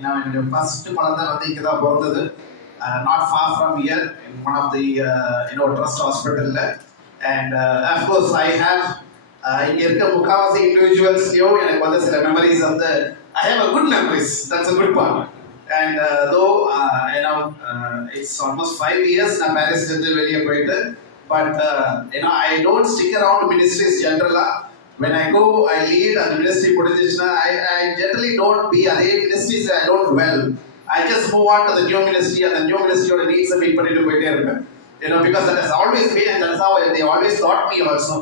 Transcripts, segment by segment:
ஏன்னா என்னுடைய ஃபர்ஸ்ட் குழந்தை வந்து இங்கே தான் பிறந்தது, not far from here, in one of the trust ஹாஸ்பிட்டலில். அண்ட் அஃப்கோர்ஸ் ஐ ஹேவ் இங்கே இருக்க முக்கால்வாசி இண்டிவிஜுவல்ஸ்லையும் எனக்கு வந்து சில மெமரிஸ் வந்து I have a good memories, that's a good part. And though it's almost 5 years நான் பாரிஸ்ல இருந்து வெளியே போயிட்டு, but I don't stick around ministries generally. When I go, I lead and ministry முடிஞ்சிச்சுன்னா I generally don't be அதே ministries I don't dwell. I just move on to the new ministry and the new ministry ஓட needs meet பண்ணிட்டு போயிட்டே இருப்பேன். Because that has always been, and that's how they always taught me also.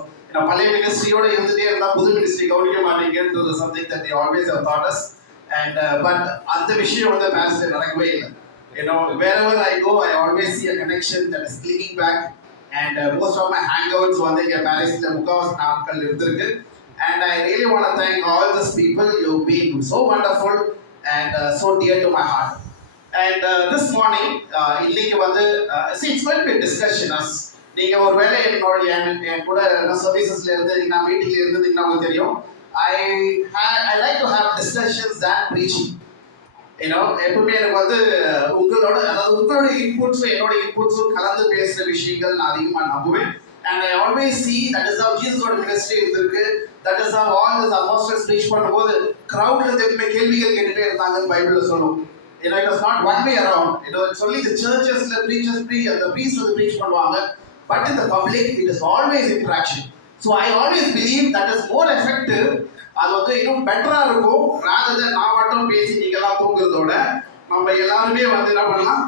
பழைய மினிஸ்ட்ரியோட இருந்துட்டே இருந்தா புது ministry கவனிக்க மாட்டீங்கன்றது something that they always have taught us. And but அந்த விஷயம் வந்து பாரிஸ்ல நடக்கவே இல்லை. Wherever I go, I always see a connection that is clinging back. And most of my hangouts வந்து இங்கே பாரிஸ்ல முக்கால்வாசி நாட்கள் இருந்திருக்கு. And I really want to thank all these people. You've been so wonderful and so dear to my heart. And this morning, இன்னைக்கு வந்து see, it's going to be a discussion. நீங்க ஒரு வேளை என் கூட சர்வீசஸ்ல இருந்தீங்கன்னா, மீட்டிங்ல இருந்தீங்கன்னா உங்களுக்கு தெரியும், I like to have discussions than preaching. எப்பவுமே எனக்கு வந்து உங்களோட இன்புட்ஸும் என்னோட இன்புட்ஸும் கலந்து பேசுற விஷயங்கள் நான் அதிகமா நம்புவேன். And I always see that is how Jesus ஓட ministry இருந்திருக்கு. That is how all the apostles preach பண்ணும்போது crowdல இருந்து கேள்விகள் கேட்டுட்டே இருந்தாங்க பைபிள்ல சொல்லும். It was not one way around. It's only the churchesல preachers preach and the priests வந்து preach பண்ணுவாங்க. But in the public it is always interaction. So I always believe that is more effective. அது வந்து இன்னும் பெட்டரா இருக்கும். rather than நான் மட்டும் பேசி நீங்க எல்லாம் தூங்குறதோட நம்ம எல்லாருமே வந்து என்ன பண்ணலாம்,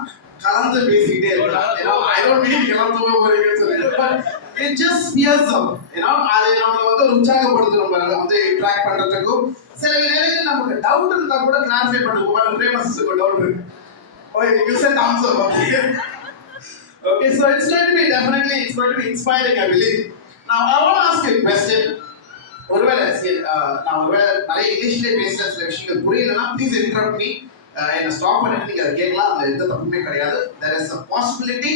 கலந்து பேசிக்கிட்டே இருக்கலாம். I don't mean எல்லாம் தூங்க போறீங்கன்னு சொல்லி, but it just spears up. அது நம்மளை வந்து உற்சாகப்படுத்தும், நம்ம வந்து இன்ட்ராக்ட் பண்றதுக்கும். சில நேரத்தில் நமக்கு டவுட் இருந்தா கூட கிளாரிஃபை பண்ணுவோம். பிரேமஸுக்கு டவுட் இருக்கு, okay you said answer. Okay, so it's going to be definitely, it's going to be inspiring, I believe. Now I want to ask you a question. ஒருவேளை நான் நிறைய இங்கிலீஷ்லேயே பேசுகிற சில விஷயங்கள் புரியலன்னா ப்ளீஸ் இன்டரப்ட் மீ. என்னை ஸ்டாப் பண்ணிட்டு நீங்கள் அதை கேட்கலாம், அதில் எந்த தப்புமே கிடையாது. there is a possibility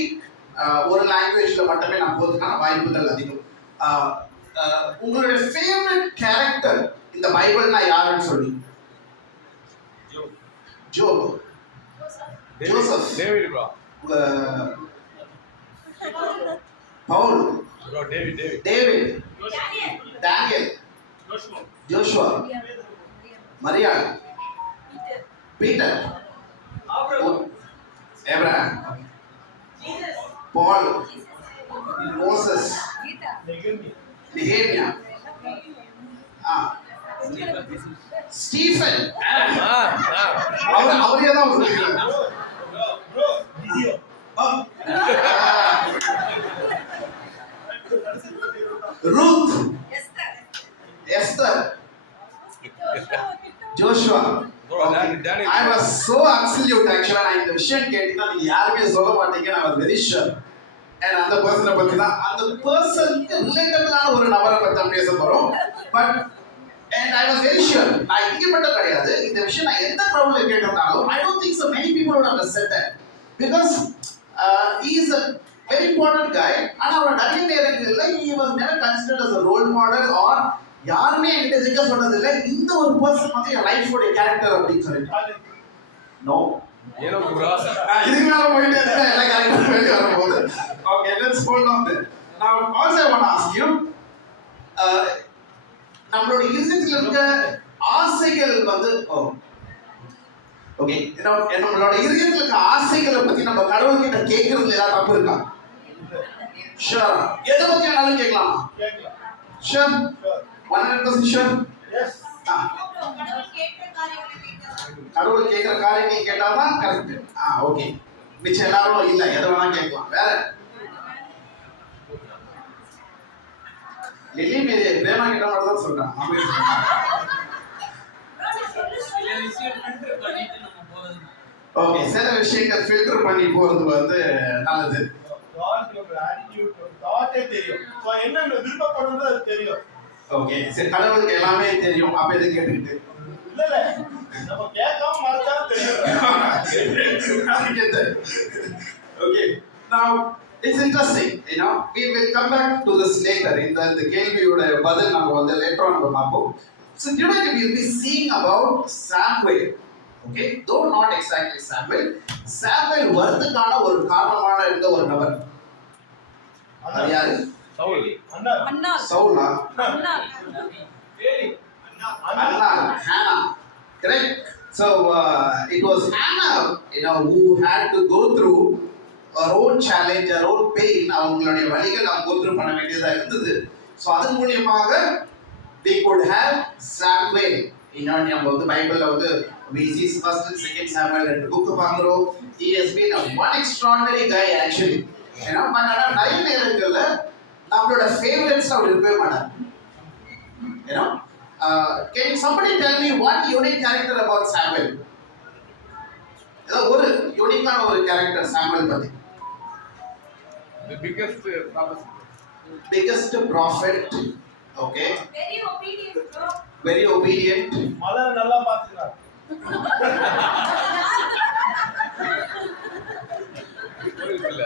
ஒரு லாங்குவேஜில் மட்டுமே நான் போகிறதுக்கான வாய்ப்புகள் அதிகம். உங்களுடைய ஃபேவரட் கேரக்டர் இந்த பைபிள்னா யாருன்னு சொல்லி? Job, Joseph, David bro, Paul bro, David, Daniel, Joshua, மரியாள், Peter, Abraham, Paul, Moses, Nehemiah, Stephen. அவரே தான் சொல்லிருக்காங்க. Ruth, Esther, Joshua. I was so absolute actually. நான் இந்த விஷயம் கேட்டீங்கன்னா நீங்க யாருமே சொல்ல மாட்டீங்க. I was very sure. And அந்த பர்சனை பத்தி தான், அந்த பர்சனுக்கு ரிலேட்டடான ஒரு நபரை பத்தி தான் பேச போறோம். But and I was very sure. நான் இங்க மட்டும் கிடையாது, இந்த விஷயம் நான் எந்த க்ரௌட்ல கேட்டிருந்தாலும் I don't think so many people would have said that, because he is a very important guy. ஆனா அவர் நிறைய நேரங்கள்ல he was never considered as a role model, or யாருமே என்கிட்ட இதுக்க சொன்னது இல்லை இந்த ஒரு பர்சன் வந்து என் லைஃபோட கேரக்டர் அப்படின்னு சொல்லிட்டு. நோ, ஏனோ புரா இதுக்கு மேல போயிட்டே இருக்கேன் எல்லா கேரக்டரும் வெளியே வரும்போது. Okay, let's hold on their. Now also I want to ask you, நம்மளோட இருதயத்தில் இருக்க ஆசைகள் வந்து ஓகே, நம்மளோட இருதயத்தில் இருக்க ஆசைகளை பத்தி நம்ம கடவுள்கிட்ட கேட்கறதுல ஏதாவது தப்பு இருக்கா? ஷூர், எதை பத்தி வேணாலும் கேட்கலாமா? Sure, 100% sure. எஸ், கடவுள் கேட்கிற காரியங்கள் கேட்டாதான் கரெக்ட். ஓகே, மிச்சம் எல்லாரும் இல்ல, எதை வேணா கேட்கலாம். வேற லில்லி மேரி பிரேமா கிட்ட மட்டும் தான் சொல்றான். ஓகே, சில விஷயங்கள் ஃபில்டர் பண்ணி போறது வந்து நல்லது. ஓகே, சரி, கடவுளுக்கு எல்லாமே தெரியும், அப்ப எது கேட்டுக்கிட்டு? நம்ம கேட்காம மறந்தா தெரியும். Okay, now it's interesting, we will come back to this later. இந்த கேள்வியோட பதில் நம்ம வந்து later on பார்ப்போம். So today we will be seeing about Samuel. Okay, தோ நாட் எக்ஸாக்ட்லி சாமுவேல். சாமுவேல் வரதுக்கான ஒரு காரணமான இருந்த ஒரு நபர். அது யாரு? சவுல். அன்னாள். சவுலா? அன்னாள். Annal, Hannah. Correct. So it was Hannah, who had to go through her own challenge, her own pain. அவங்களுடைய வலிகள் அவங்க go through பண்ண வேண்டியதா இருந்தது. So அதன் மூலமாக they could have Samuel. நம்ம வந்து பைபிள்ல வந்து we see first and second Samuel ரெண்டு புக் பார்க்கிறோம். He has been a one extraordinary guy actually. But ஆனா நிறைய நேரங்கள்ல நம்மளோட ஃபேவரட்ஸ் அவர் இருக்கவே மாட்டார். Can somebody tell me one unique character about Samuel? ஒரு யூனிக்கான ஒரு கேரக்டர் சாமுவேல் பத்தி. The biggest prophet. Biggest prophet. Okay. Very obedient, bro. Very obedient. மலர் நல்லா பாத்துக்கிறார். இல்ல.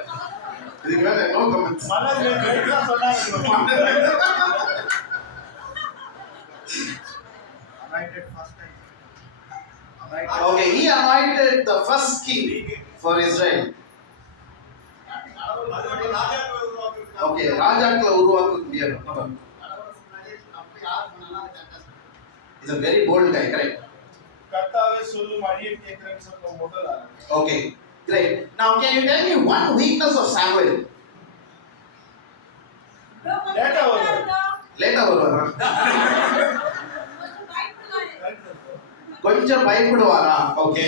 இதுக்கு மேல நோ கமெண்ட்ஸ். மலர் கேட்டா சொன்னாங்க. Anointed first time. Okay, he anointed the first king for Israel. Okay, ராஜாக்களை உருவாக்கக்கூடிய நபர். He's a very bold guy, correct? கர்த்தாவே சொல்லும் அடியை கேட்கிறேன்னு சொன்ன முதல் ஆள். Okay, great. Now can you tell me one weakness of Samuel? லேட்டா வருவார். லேட்டா வருவாரா? கொஞ்சம் பயப்படுவாரா? ஓகே.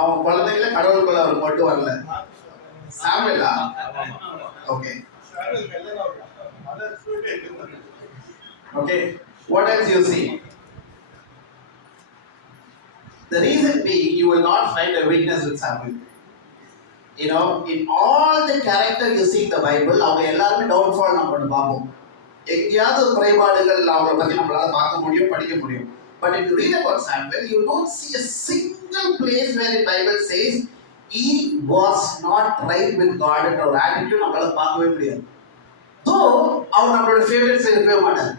அவன் குழந்தைகளை கடவுளுக்குள்ள அவர் கொண்டு வரல. சாமுவேலா? Okay. Okay. What else you see? The reason being, you will not find a weakness with Samuel. In all the character you see in the Bible, அவங்க எல்லாருமே downfall நம்ம ஒன்று பார்ப்போம். எங்கேயாவது குறைபாடுகள் அவங்களை பற்றி நம்மளால பார்க்க முடியும், படிக்க முடியும். But if you read about Samuel, you don't see a single place where the Bible says he was not right with God என்ற ஒரு attitude நம்மளால பார்க்கவே முடியாது. Though அவர் நம்மளோட ஃபேவரட்ஸ் இருக்கவே மாட்டார்.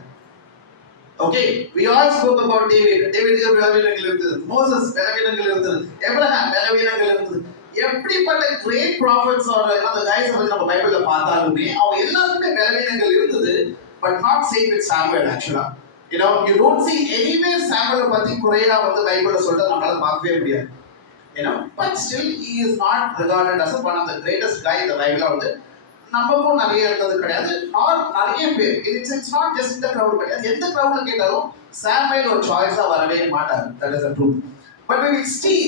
Okay, we all spoke about David. Davidக்கு பலவீனங்கள் இருந்தது, மோசஸ் பலவீனங்கள் இருந்தது, எப்ரஹாம் பலவீனங்கள் இருந்தது. எப்படிப்பட்ட கிரேட் ப்ராஃபிட்ஸ் அந்த கைஸ் பத்தி நம்ம பைபிள்ல பார்த்தாலுமே அவங்க எல்லாருக்குமே பலவீனங்கள் இருந்தது. But not same with Samuel actually. You don't see anywhere Samuel பத்தி குறையா வந்து பைபிள்ல சொல்றது நம்மளால பார்க்கவே முடியாது. But still he is not regarded as one of the greatest guy in the Bible. வந்து நமக்கும் நிறைய இருந்தது கிடையாது, நிறைய பேர் இட்ஸ் நாட் ஜஸ்ட் இந்த க்ரௌட் கிடையாது. எந்த க்ரௌட்ல கேட்டாலும் சாமுவேல் ஒரு சாய்ஸா வரவே மாட்டார். That is the truth. But we will see,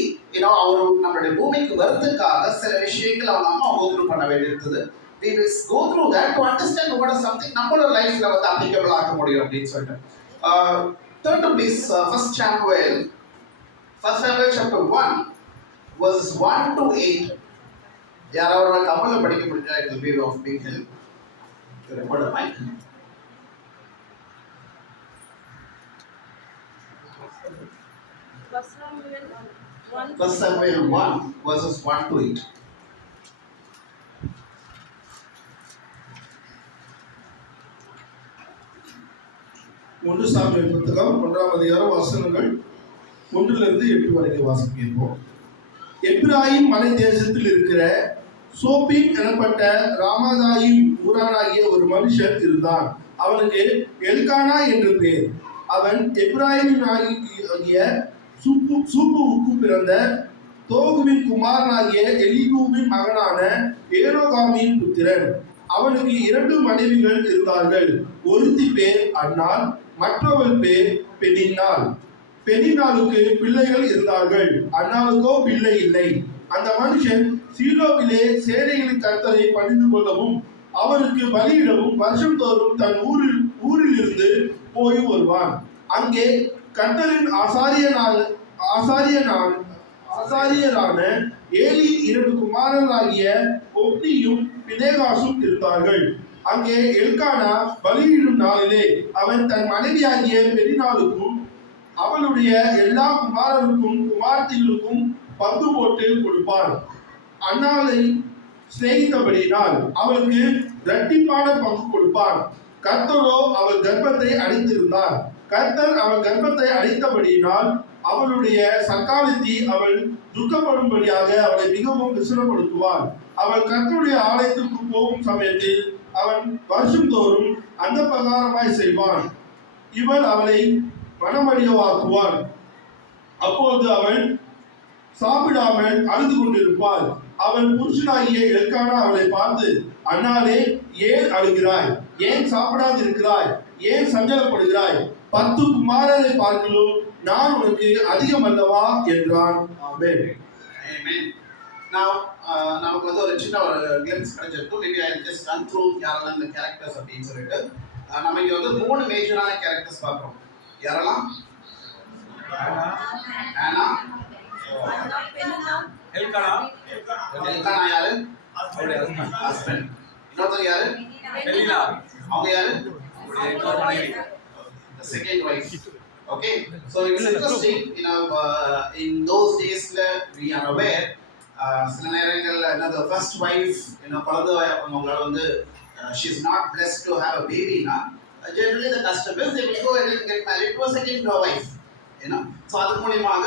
அவர் நம்மளுடைய பூமிக்கு வரதுக்காக சில விஷயங்கள் அவங்க அம்மா கோத்ரூ பண்ண வேண்டியிருந்தது. we will go through that to understand what is something நம்மளோட லைஃப்ல வந்து அப்ளிகபிள் ஆக்க முடியும் அப்படின்னு சொல்லிட்டு. Turn to please first Samuel chapter 1 verses 1 to 8. யாராவது தமிழ்ல படிக்க முடிஞ்சா it will be of big help. You record the mic. First Samuel 1 verses 1 to 8. ஒன்று சாமுவேல் புத்தகம் 1ஆம் அதிகாரம் வசனங்கள் 1-8 வரைக்கும் வாசிப்போம். எப்பிராயீம் மலை தேசத்தில் இருக்கிற சோபீம் எனப்பட்ட ராமதாயிம் ஊரானாகிய ஒரு மனுஷன் இருந்தான். அவனுக்கு எல்கானா என்று பெயர். அவன் எப்பிராயீமாகிய சூப்புவுக்கு பிறந்த தோகுவின் குமாரனாகிய எலிகூவின் மகனான ஏரோகாமின் புத்திரன். அவனுக்கு 2 மனைவிகள் இருந்தார்கள். ஒருத்தி பேர் அன்னாள், மற்றவள் பேர் பெனின்னாள். பெனின்னாளுக்கு பிள்ளைகள் இருந்தார்கள், அன்னாளுக்கோ பிள்ளை இல்லை. அந்த மனுஷன் சீலோவிலே சேனைகளின் கர்த்தரை பணிந்து கொள்ளவும் அவருக்கு பலியிடவும் வருஷம் தோறும் தன் ஊரில் இருந்து போய் வருவான். அங்கே கர்த்தரின் ஆசாரியரான ஏலி 2 குமாரராகிய ஒப்னியும் பினேகாசும் இருந்தார்கள். அங்கே எல்கானா பலியிடும் நாளிலே அவன் தன் மனைவியாகிய பெரினாளுக்கும் அவளுடைய எல்லா குமாரருக்கும் குமார்த்திகளுக்கும் பங்கு போட்டு கொடுப்பான். அன்னாளை சிநேகித்தபடியினால் அவளுக்கு இரட்டிப்பான பங்கு கொடுப்பான். கர்த்தரோ அவள் கர்ப்பத்தை அடைத்திருந்தார். கர்த்தர் அவள் கர்ப்பத்தை அடைத்தபடியினால் அவளுடைய சக்காலத்தி அவள் துக்கப்படும்படியாக அவளை மிகவும் விசனப்படுத்துவாள். அவள் கர்த்தருடைய ஆலயத்திற்கு போகும் சமயத்தில் அவன் வருஷந்தோறும் அந்த பிரகாரமாய் செய்வான். இவள் அவளை மனமடியவாக்குவாள். அப்பொழுது அவள் சாப்பிடாமல் அழுது கொண்டிருப்பாள். அவள் புருஷனாகிய எல்கானா அவளை பார்த்து, அன்னாளே, ஏன் அழுகிறாய்? ஏன் சாப்பிடாது இருக்கிறாய்? ஏன் சஞ்சலப்படுகிறாய்? 10 குமாரரை பார்க்கலும் நான் உனக்கு அதிகம் அல்லவா என்றான். ஆமென். Amen. Now, நமக்கு வந்து ஒரு சின்ன ஒரு கிளிம்ஸ் கிடைச்சிருக்கும். Maybe I'll just run through யாரெல்லாம் இந்த கேரக்டர்ஸ் அப்படின்னு சொல்லிட்டு நம்ம இங்க வந்து 3 மேஜரான கேரக்டர்ஸ் பார்க்கிறோம். யாரெல்லாம்? ஆனா, எல்கானா எல்கானா யாரு? ஹஸ்பண்ட். இன்னொருத்தர் யாரு? பெலினா அவங்க யாரு? The second wife. Okay, so it's interesting, in those days we are aware சில நேரங்கள்ல the first wife குழந்தை அவங்களால வந்து she is not blessed to have a baby na generally the custom is they will go and get married to a second wife, so அது மூலமாக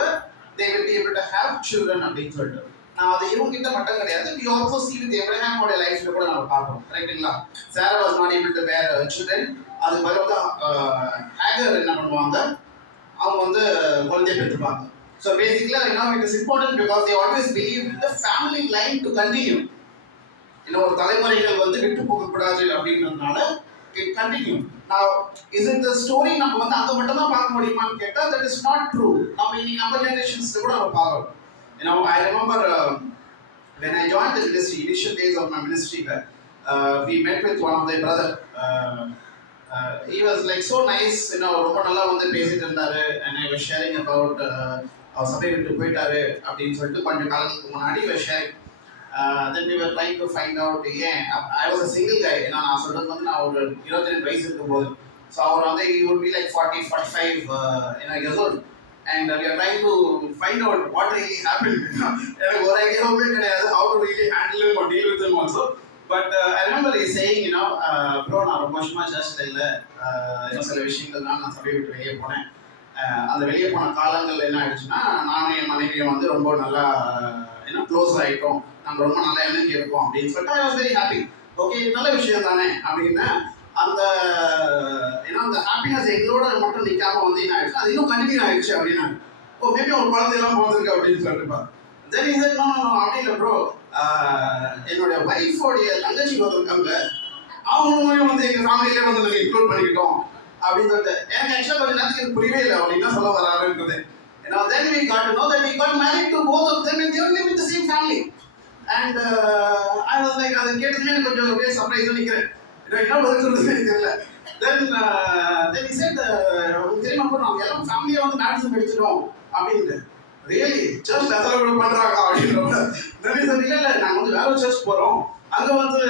they will be able to have children அப்படின்னு சொல்லிட்டு நான் அது இவங்க கிட்ட மட்டும் கிடையாது. we also see with Abraham ஓட லைஃப்ல கூட நம்ம பார்ப்போம். கரெக்ட்டுங்களா? Sarah was not able to bear children. அதுக்கு பதிலா வந்து ஹேகர் என்ன பண்ணுவாங்க? அவங்க வந்து குழந்தையை பெற்றுப்பாங்க. So basically, it is important because they always believe the family line to continue. ஒரு தலைமுறைகள் வந்து விட்டு போக கூடாது அப்படின்றதுனால it continue. Now, is it the story நம்ம வந்து அங்க மட்டும் தான் பார்க்க முடியுமான்னு கேட்டா that is not true. நம்ம இன்னைக்கு நம்ம ஜெனரேஷன்ஸ்ல கூட நம்ம பார்க்கிறோம். I remember when I joined the ministry, initial days of my ministry, we met with one of their brother. He was like so nice, ரொம்ப நல்லா வந்து பேசிட்டு இருந்தாரு. and I was sharing about அவர் சபை விட்டு போயிட்டாரு அப்படின்னு சொல்லிட்டு கொஞ்சம் காலத்துக்கு முன்னாடி was sharing. Then we were trying to find out ஏன் I was a single guy. நான் சொல்றது வந்து நான் ஒரு 22 வயசு இருக்கும்போது, so அவர் வந்து he would be like 40-45 years old, and we are trying to find out what really happened. எனக்கு ஒரு ஐடியாவுமே கிடையாது how to really handle him or deal with him also. But I remember he saying, bro, நான் ரொம்ப வருஷமா சர்ச்சில் இல்லை, சில விஷயங்கள்லாம் நான் சபை விட்டு வெளியே போனேன். அந்த வெளியே போன காலங்கள் என்ன ஆயிடுச்சுன்னா நானும் என் மனைவியும் வந்து ரொம்ப நல்லா க்ளோஸ் ஆகிட்டோம், நாங்கள் ரொம்ப நல்லா இணைஞ்சு இருக்கோம் அப்படின்னு சொல்லிட்டு I was very happy. Okay, நல்ல விஷயம் தானே அப்படின்னு அந்த அந்த ஹாப்பினஸ் எங்களோட மட்டும் நிற்காம வந்து என்ன ஆயிடுச்சு, அது இன்னும் கண்டினியூ ஆயிடுச்சு அப்படின்னா மேபி ஒரு குழந்தையெல்லாம் பிறந்திருக்கு அப்படின்னு சொல்லிட்டுப்பா. தென் இது அப்படி இல்லை ப்ரோ, என்னுடைய ஒய்ஃபோடைய தங்கச்சி வந்திருக்காங்க, அவங்களும் வந்து எங்கள் ஃபேமிலியிலே வந்து நாங்கள் இன்க்ளூட் பண்ணிக்கிட்டோம் அப்படின்னு சொல்லிட்டு எனக்கு ஆக்சுவலாக கொஞ்சம் நேரத்துக்கு எனக்கு புரியவே இல்லை அவர் என்ன சொல்ல வராருன்றது. Then we got to know that he got married to both of them and they were living in the same family. And I was like, அது கேட்டதுமே எனக்கு கொஞ்சம் அப்படியே சர்ப்ரைஸாக நிற்கிறேன், என்ன பதில் சொல்றது தெரியல. Then he said, உங்களுக்கு தெரியுமா ப்ரோ, நாங்கள் எல்லாம் ஃபேமிலியாக வந்து மேரேஜ் எடுத்துட்டோம் அப்படின்ட்டு. ரியலி சர்ச் அதெல்லாம் கூட பண்ணுறாங்க அப்படின்ற. தென் சார் இல்லை நாங்கள் வந்து வேற சர்ச் போகிறோம், அங்கே வந்து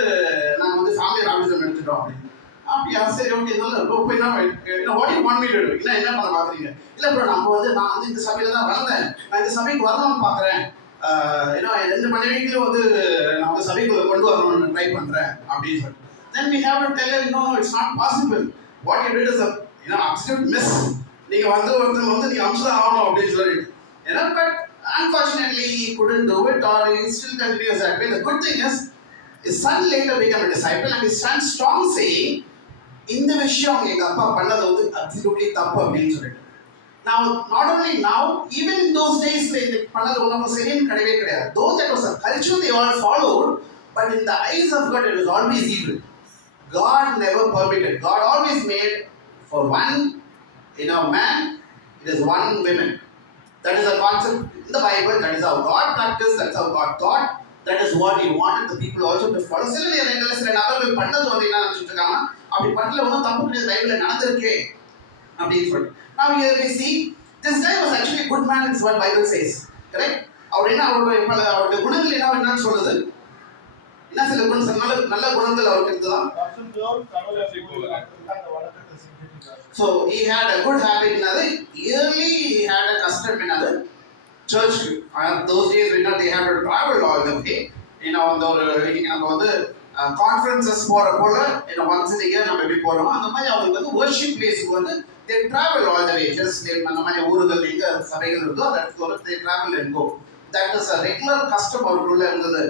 நாங்கள் வந்து ஃபேமிலி மேரேஜ் எடுத்துட்டோம் அப்படின்னு. அப்படியா, சரி, ஓகே, நல்லா ப்ரோ. போய் என்ன what you want me to to, என்ன பண்ண பார்க்குறீங்க? இல்லை ப்ரோ, நான் வந்து இந்த சபையில் தான் வளர்ந்தேன், நான் இந்த சபைக்கு வரலாம்னு பார்க்குறேன், என் 2 மனைவிகளும் வந்து நான் வந்து சபைக்குள்ள கொண்டு வரணும்னு ட்ரை பண்ணுறேன் அப்படின்னு சொல்லிட்டு. Then we have to tell him, no, it's not possible. What you did is a absolute miss. நீங்கள் வந்து ஒருத்தர் வந்து நீங்கள் அம்சம் ஆகணும் அப்படின்னு சொல்லிட்டு. But unfortunately he couldn't do it, or he still continues that way. The good thing is his son later became a disciple and he stands strong saying, இந்த விஷயம் எங்க அப்பா பண்ணது வந்து அப்சல்யூட்லி தப்பு அப்படின்னு சொல்லிட்டு. Now, not only now, even in those days பண்ணது ஒன்றும் சரின்னு கிடையவே கிடையாது. Though that was a culture they all followed, but in the eyes of God it was always evil. God never permitted. God always made for one man, it is one woman. That is a concept in the Bible. That is how God practiced. That's how God taught. That is what he wanted the people also to follow. சில நேரங்களில் சில நபர்கள் பண்ணது வந்து என்ன நினைச்சிட்டு இருக்காங்க, அப்படி பண்ணல ஒன்றும் தப்பு கிடையாது, பைபிளில் நடந்திருக்கே அப்படின்னு சொல்லிட்டு. Now here we see this guy was actually a good man, is what Bible says. Correct? அவர் என்ன அவருடைய குணங்கள் என்னன்னு சொல்லுது, என்ன சில குணங்கள் நல்ல குணங்கள் அவருக்கு இருந்ததுதான். So he had a good habit in other, yearly he had a custom in other church. Those days they had to travel all the way. அந்த ஒரு இன்னைக்கு நம்ம வந்து கான்ஃபரன்சஸ் போற போல ஒன்ஸ் இன் இயர் நம்ம எப்படி போறோமோ அந்த மாதிரி அவங்களுக்கு வந்து வர்ஷிப் பிளேஸ்க்கு வந்து they travel all the way Jerusalem அந்த மாதிரி ஊர்கள் எங்க சபைகள் இருந்தோ அந்த இடத்துக்கு வந்து they travel and go. That is a regular custom அவருக்குள்ள இருந்தது.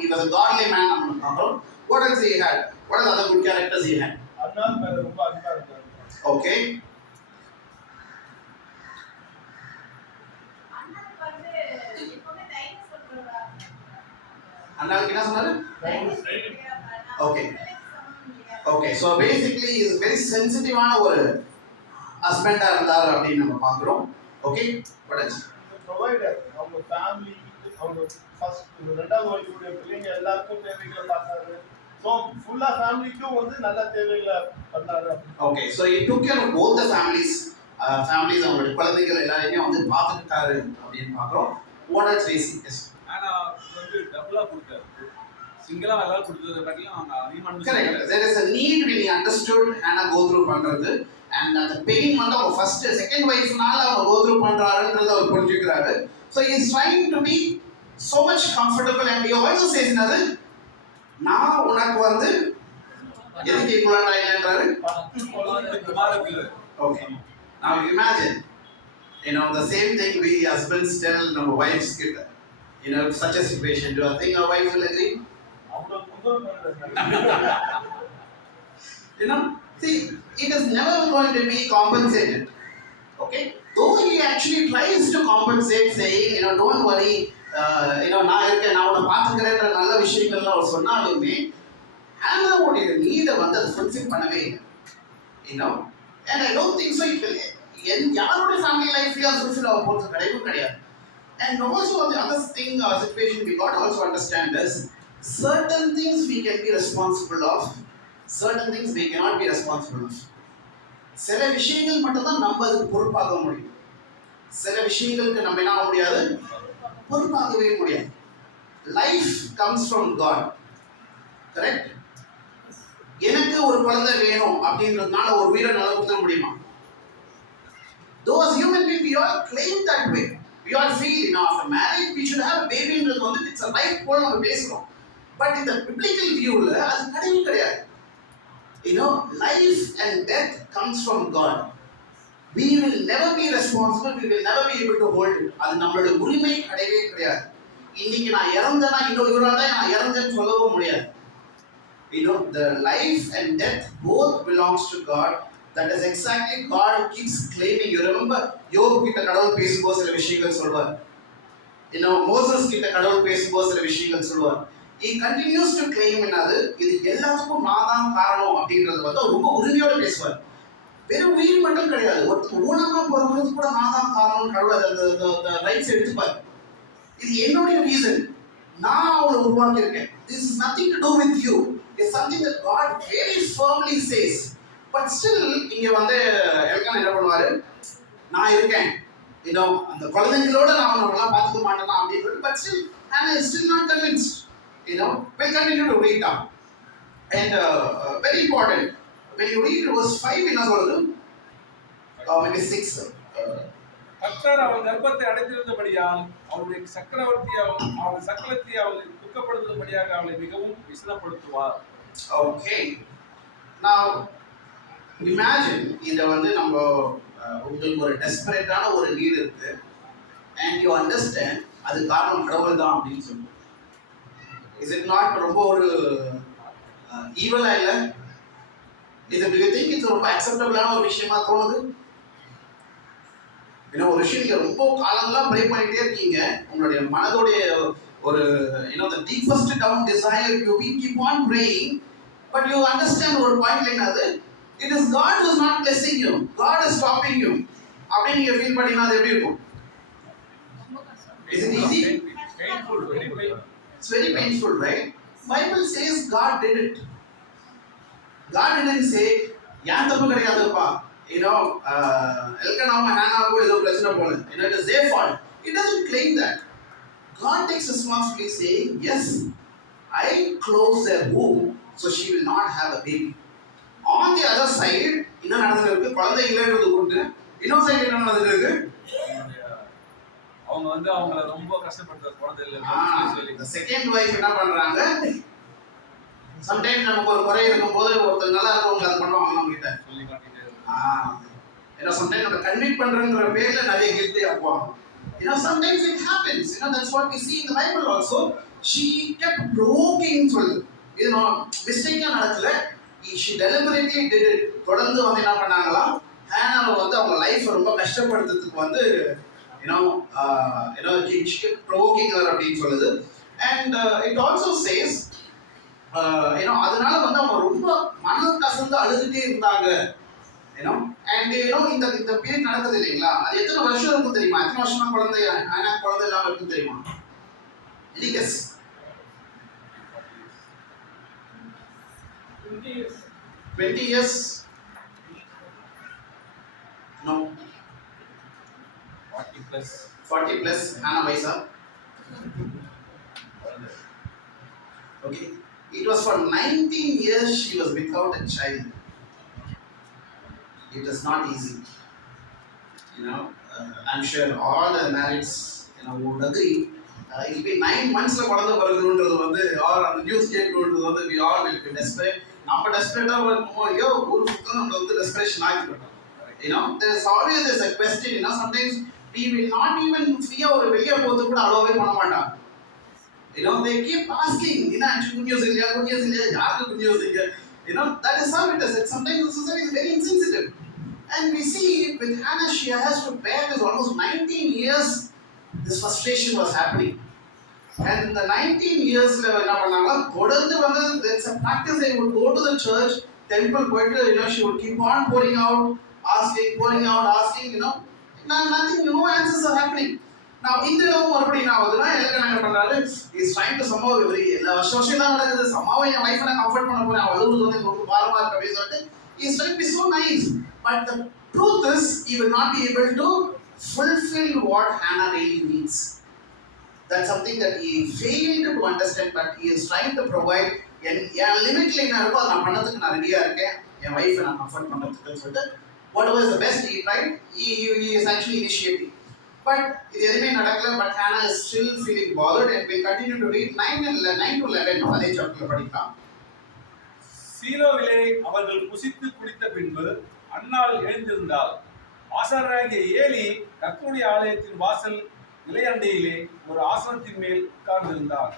He was a godly man நம்ம பார்க்கிறோம். What else he had? What are the other good characters he had? அண்ணால் மேல ரொம்ப அன்பா இருந்தார். Okay. அண்ணாவுக்கு என்ன சொன்னாரு? Okay. Okay, so basically he is very sensitive ஆன ஒரு ஹஸ்பண்டா இருந்தார் அப்படின்னு நம்ம பார்க்கிறோம். Okay, what else? ப்ரொவைடர் அவங்க ஃபேமிலி அவங்க ஃபர்ஸ்ட் ரெண்டாவது வைஃபுடைய பிள்ளைங்க எல்லாருக்கும் தேவைகளை பார்த்தாரு. ஸோ ஃபுல்லா ஃபேமிலிக்கும் வந்து நல்ல தேவைகளை பண்ணாரு. Okay, so he took care of both the families. Families அவங்களுடைய குழந்தைகள் எல்லாரையுமே வந்து பார்த்துக்கிட்டாரு அப்படின்னு பார்க்கிறோம். What else we see? Yes. ஆனா வந்து டபுளா கொடுத்தாரு. சிங்கிளா எல்லாரும் கொடுத்தத பத்தியும் அவங்க அதிகமான Correct. There is a need when he understood Hannah go through பண்றது and அந்த பெயின் வந்து அவங்க ஃபர்ஸ்ட் செகண்ட் வைஃப்னால அவங்க go through பண்றாருன்றத our புரிஞ்சுக்கிறாரு. So he is trying to be so much comfortable and he also says another நான் உனக்கு வந்து எதுக்கு ஈக்குவலா இல்லைன்றாரு. Okay. Now imagine, the same thing we husbands tell our wives kita. Such a situation, do you think our wives will agree? See, it is never going to be compensated. Okay? Though he actually tries to compensate, saying, don't worry, நான் இருக்கேன், நான் உன்னை பார்த்துக்கிறேன்ற நல்ல விஷயங்கள்லாம் அவர் சொன்னாலுமே ஹேனாவுடைய நீடை வந்து அதை fulfil பண்ணவே இல்லை. And I don't think so it will. யாருடைய ஃபேமிலி லைஃப்லயும் ஃபுல்ஃபில் ஆக போகிறது கிடையாது. And also the other thing, situation we got to also understand is certain things we can be responsible of, certain things we cannot be responsible of. சில விஷயங்கள் மட்டும்தான் நம்ம அதுக்கு பொறுப்பாக முடியும். சில விஷயங்களுக்கு நம்ம என்ன ஆக முடியாது, பொறுப்பாகவே முடியாது. Life comes from God. Correct? எனக்கு ஒரு குழந்தை வேணும் அப்படின்றதுனால ஒரு உயிரை நல்லா கொடுக்க முடியுமா? Those human beings, we all claim that way. We all feel, after marriage, we should have a baby. It's a right goal on the base. But in the biblical view, that's life and death comes from God. We will never be responsible. We will never be able to hold it. அது நம்மளோட உரிமை கிடையவே கிடையாது. இன்னைக்கு நான் இறந்தேன்னா இன்னொரு இவரால் தான் நான் இறந்தேன்னு சொல்லவும் முடியாது. The life and death both belongs to God. That is exactly God who keeps claiming. You remember, யோபு கிட்ட கடவுள் பேசும்போது சில விஷயங்கள் சொல்வார். மோசஸ் கிட்ட கடவுள் பேசும்போது சில விஷயங்கள் சொல்வார். He continues to claim என்னது, இது எல்லாத்துக்கும் நான் தான் காரணம் அப்படின்றது வந்து ரொம்ப உறுதியோடு பேசுவார். வெறும் உயிர் மட்டும் கிடையாது, ஒரு ஊனமா போறது கூட நான் தான் காரணம் கடவுள் அந்த ரைட்ஸ் எடுத்துப்பார். இது என்னுடைய ரீசன், நான் அவளை உருவாக்கி இருக்கேன். This is nothing to do with you. It's something that God very firmly says. But still, இங்க வந்து எல்கான் என்ன பண்ணுவாரு, நான் இருக்கேன், அந்த குழந்தைங்களோட நான் அவங்களெல்லாம் பார்த்துக்க மாட்டேனா அப்படின்னு. But still, Hannah is still not convinced. We'll continue to read down. And very important, when you read verse 5, என்ன சொல்லுது? Maybe 6. கர்த்தர் அவள் கர்ப்பத்தை அடைத்திருந்தபடியால் அவளுடைய சக்கரத்தை அவளை துக்கப்படுத்தும்படியாக அவளை மிகவும் விசனப்படுத்துவார். Okay. Now, imagine இதை வந்து நம்ம உங்களுக்கு ஒரு டெஸ்பரேட்டான ஒரு நீடு இருக்கு and you understand அது காரணம் கடவுள் தான் அப்படின்னு சொல்லி. Is it not ரொம்ப ஒரு ஈவலா இல்ல? Do you think it's ரொம்ப அக்செப்டபிளான ஒரு விஷயமா தோணுது? ஒரு விஷயம் நீங்க ரொம்ப காலங்களா ப்ரே பண்ணிட்டே இருக்கீங்க, உங்களுடைய மனதோடைய ஒரு the deepest down desire, you keep on praying, but you understand ஒரு பாயிண்ட் என்னது, it is God who is not blessing you, God is stopping you அப்படி நீங்க ஃபீல் பண்ணீங்கன்னா அது எப்படி இருக்கும்? Is it easy? Painful, very painful. It's very painful, right? Bible says God did it. God didn't say ያን தப்பு கிடையாதுப்பா, எல்கனாவும் ஹேனாவுக்கும் ஏதோ பிரச்சனை போல, it is their fault. It doesn't claim that. God takes responsibility saying, yes, I close their womb so she will not have a baby. On the other side, என்ன நடந்துருக்கு, குழந்தை இல்லைன்றது கொண்டு இன்னொரு சைடு என்ன நடந்துருக்கு, அவங்க வந்து அவங்கள ரொம்ப கஷ்டப்படுற குழந்தை இல்லை. the second wife என்ன பண்றாங்க, சம்டைம்ஸ் நமக்கு ஒரு குறை இருக்கும்போது ஒருத்தர் நல்லா இருக்கவங்க அதை பண்ணுவாங்க நம்ம கிட்ட. சொல்லி காட்டிட்டே ஏன்னா சம்டைம்ஸ் நம்ம கன்விக் பண்றங்கிற பேர்ல நிறைய guilty ஆக்குவாங்க. Sometimes it happens. That's what we see in the Bible also. She kept provoking சொல்லுது. மிஸ்டேக்கா நடக்கல. She deliberately did it. தொடர்ந்து வந்து என்ன பண்ணாங்களா, ஹேனாவை வந்து அவங்க லைஃப் ரொம்ப கஷ்டப்படுத்துறதுக்கு வந்து she kept provoking her அப்படின்னு சொல்லுது. And it also says அதனால வந்து அவங்க ரொம்ப மனம் கசந்து அழுதுட்டே இருந்தாங்க. And இந்த பீரியட் நடக்குது இல்லைங்களா, அது எத்தனை வருஷம் இருக்கும் தெரியுமா? எத்தனை வருஷமா குழந்தை இல்லாம இருக்கும் தெரியுமா? எலிகஸ் 20 years. No, 40 plus. Hannah வயசா? Okay, it was for 19 years she was without a child. It is not easy. I'm sure all the marrieds would agree. It will be 9 months la குழந்தை பிறகுன்றது வந்து or அந்த news கேட்கணுன்றது வந்து we all will be desperate. நம்ம டெஸ்பரேட்டா ஐயோ ஒரு புத்தகம் நம்ம வந்து டெஸ்பரேஷன் ஆகிட்டோம். there is always a question. Sometimes we will not even fear ஒரு வெளியே போறது கூட அலோவே பண்ண மாட்டாங்க. They keep asking, good news இல்லையா, good news இல்லையா, யாருக்கு good news இல்லையா. That is how it is. Sometimes the society is very insensitive. And we see with Hannah, she has to bear this almost 19 years. This frustration was happening. And in the 19 years, it's a practice. They would go to the church, temple, she would keep on pouring out, asking, nothing, no answers are happening. Now, in the he is trying to somehow somehow my wife and I comfort he is trying to be so nice. But the truth is, he will not be able to fulfill what Hannah really needs. That's something that he failed to understand, but he is trying to provide. Limit wife and comfort whatever is the best he tried, he is actually initiating. But Hannah is still feeling bothered, and we continue to read 9 to 11 அதே சாப்டர்ல படிக்கலாம். சீலோவிலே அவர்கள் புசித்து குடித்த பின்பு அன்னாள் எழுந்திருந்தாள். ஆசாரியராகிய Eli கர்த்தருடைய ஆலயத்தின் வாசல் நிலையண்டையிலே ஒரு ஆசனத்தின் மேல் உட்கார்ந்திருந்தாள்.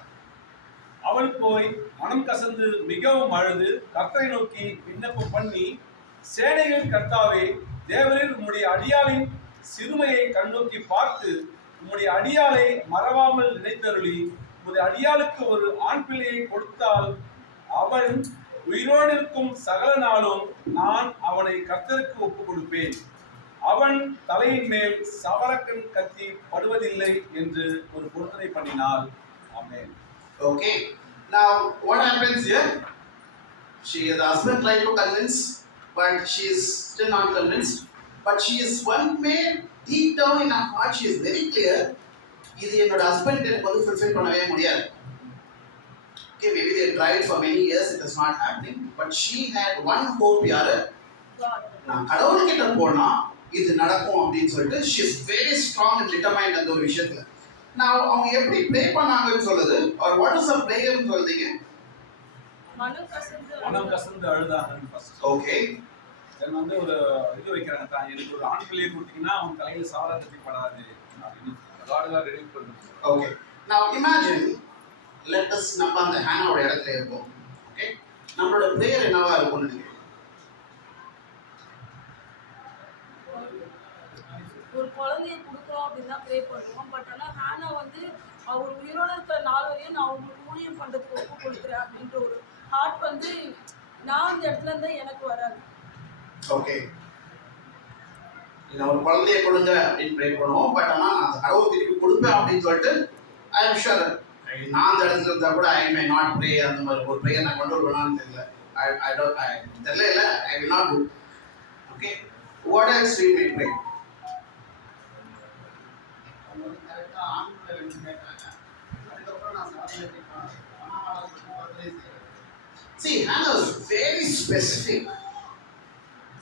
அவள் போய் மனம் கசந்து மிகவும் அழுது கர்த்தரை நோக்கி விண்ணப்பம் பண்ணி, சேனைகளின் கர்த்தாவே, தேவரீர் உம்முடைய அடியாளின் சிறுமையை கண்ணோக்கி பார்த்து உம்முடைய அடியாளை மறவாமல் நினைத்தருளி உம்முடைய அடியாளுக்கு ஒரு ஆண் பிள்ளையை கொடுத்தால் அவன் உயிரோடு இருக்கும் சகல நாளும் நான் அவனை கர்த்தருக்கு ஒப்புக் கொடுப்பேன். அவன் தலையின் மேல் சவரக்கன் கத்தி படுவதில்லை என்று ஒரு பொருத்தனை பண்ணினாள். ஆமென். Okay, now what happens here? The husband tried to convince, but she is still not convinced. But she is one way deep down in her heart, she is very clear. இது என்னோட husband எனக்கு வந்து fulfill பண்ணவே முடியாது. Okay, maybe they tried for many years, it is not happening. But she had one hope, யாரு? நான் கடவுள்கிட்ட போனா இது நடக்கும் அப்படின்னு சொல்லிட்டு she is very strong and determined அந்த ஒரு விஷயத்துல. Now அவங்க எப்படி ப்ரே பண்ணாங்கன்னு சொல்லுது, or what is the prayer ன்னு சொல்றீங்க? மனம் கசந்து அழுதாங்கன்னு ஃபர்ஸ்ட். Okay. தென் வந்து ஒரு இது வைக்கிறாங்க, தான் எனக்கு ஒரு ஆண் பிள்ளையை கொடுத்தீங்கன்னா அவன் தலையில சாரா தட்டிப்படாது அப்படின்னு God got ready for this. Okay. Now imagine, let us நம்ம அந்த ஹானாவோட இடத்துல இருப்போம். Okay. நம்மளோட prayer என்னவா இருக்கும்னு நினைக்கிறீங்க? ஒரு குழந்தையை கொடுக்குறோம் அப்படின்னா ப்ரே பண்ணுவோம். பட் ஆனால் ஹானா வந்து அவர் உயிரோடு இருக்கிற நாள் வரையும் நான் அவங்களுக்கு ஊழியம் பண்ணுறதுக்கு ஒப்பு கொடுக்குறேன் அப்படின்ற ஒரு ஹார்ட் வந்து நான் அந்த இடத்துல இருந்தால் எனக்கு வராது. ஓகே, ஒரு குழந்தைய கொடுங்க அப்படின்னு ப்ரே பண்ணுவோம். பட் ஆனால் நான் கடவுள் திருப்பி கொடுப்பேன் அப்படின்னு சொல்லிட்டு ஐ எம் ஷூர் நான் அந்த இடத்துல இருந்தா கூட ஐ மே நாட் ப்ரே. அந்த மாதிரி ஒரு ப்ரேயர் நான் கொண்டு வருவேனான்னு தெரியல. தெரியல, I will not do. Okay, what else we may pray? See, Hannah was very specific.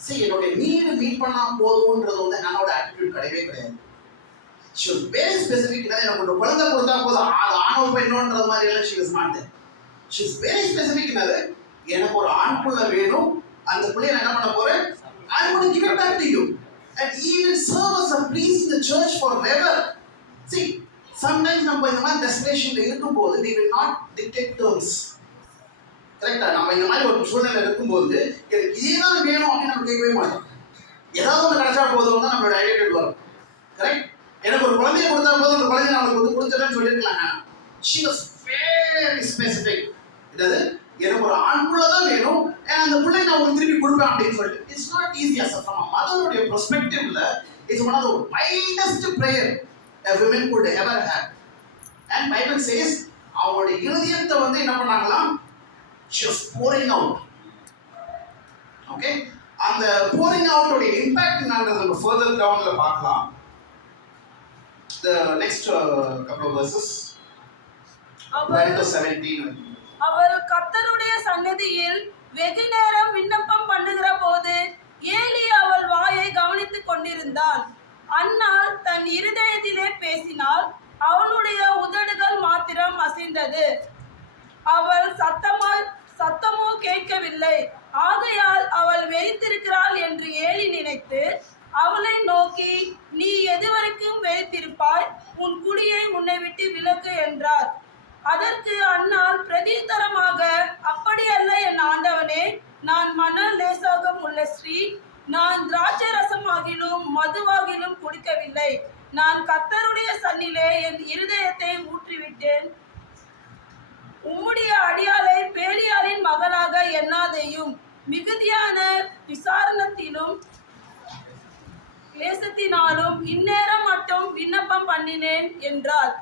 See, என்னோட நீடு மீட் பண்ணா போதும்ன்றது வந்து ஹானாவோட ஆட்டிடியூட் கிடையவே கிடையாது. She was very specific. எனக்கு ஒரு குழந்தை கொடுத்தா போதும், அது ஆணவ பெண்ணோன்ற மாதிரி எல்லாம் she was not there. She is very specific என்னது, எனக்கு ஒரு ஆண் புள்ள வேணும், அந்த புள்ளைய நான் என்ன பண்ண போறேன், I want to give it back to you. And he will serve as a priest in the church forever. See, sometimes நம்ம இந்த மாதிரி டெஸ்டினேஷன்ல இருக்கும்போது we will not dictate terms. கரெக்டா? நம்ம இந்த மாதிரி ஒரு சூழ்நிலை இருக்கும்போது எனக்கு இதுதான் வேணும் அப்படின்னு நம்ம கேட்கவே மாட்டோம். ஏதாவது ஒன்று கிடைச்சா போதும் தான் நம்மளோட ஐடென்டிட்டி வரும். கரெக்ட்? எனக்கு ஒரு குழந்தைய கொடுத்தா போதும், அந்த குழந்தைய நம்மளுக்கு வந்து கொடுத்துட்டேன்னு சொல்லியிருக்கலாம். She was very specific. என்னது, எனக்கு ஒரு ஆண் புள்ள தான் வேணும், அந்த பிள்ளை நான் உங்களுக்கு திருப்பி கொடுப்பேன் அப்படின்னு சொல்லிட்டு. It's not easy. As from a மதருடைய பெர்ஸ்பெக்டிவ்ல it's one of the widest prayer a woman could ever have. And Bible says அவங்களுடைய இருதயத்தை வந்து என்ன பண்ணாங்களாம், she was pouring out. Okay, அந்த pouring out உடைய இம்பாக்ட் என்னன்றது நம்ம further downல பார்க்கலாம். The next couple of verses 12 to 17. அவர் கர்த்தருடைய சந்நிதியில் வெகு நேரம் விண்ணப்பம் பண்ணுகிற போது ஏலி அவள் வாயை கவனித்துக் கொண்டிருந்தாள். அன்னாள் தன் இருதயத்திலே பேசினாள், அவளுடைய உதடுகள் மாத்திரம் அசைந்தது, அவள் சத்தமோ கேட்கவில்லை. ஆகையால் அவள் வெறித்திருக்கிறாள் என்று ஏலி நினைத்து அவளை நோக்கி, நீ எதுவரைக்கும் வெறித்திருப்பாய், உன் குடியை உன்னை விட்டு விலக்கு என்றார். அதற்கு அன்னாள் பிரதித்தரமாக, அப்படியல்ல என் ஆண்டவனே, நான் மன லேசாகம் உள்ள ஸ்ரீ, நான் திராட்சை ரசமாகிலும் மதுவாகிலும் குடிக்கவில்லை, நான் கர்த்தருடைய சன்னிலே என் இருதயத்தை ஊற்றிவிட்டேன். உம்முடைய அடியாளை பேலியாளின் மகளாக எண்ணாதேயும், மிகுதியான விசாரணத்திலும் கிளேசத்தினாலும் இந்நேரம் மட்டும் விண்ணப்பம் பண்ணினேன் என்றார்.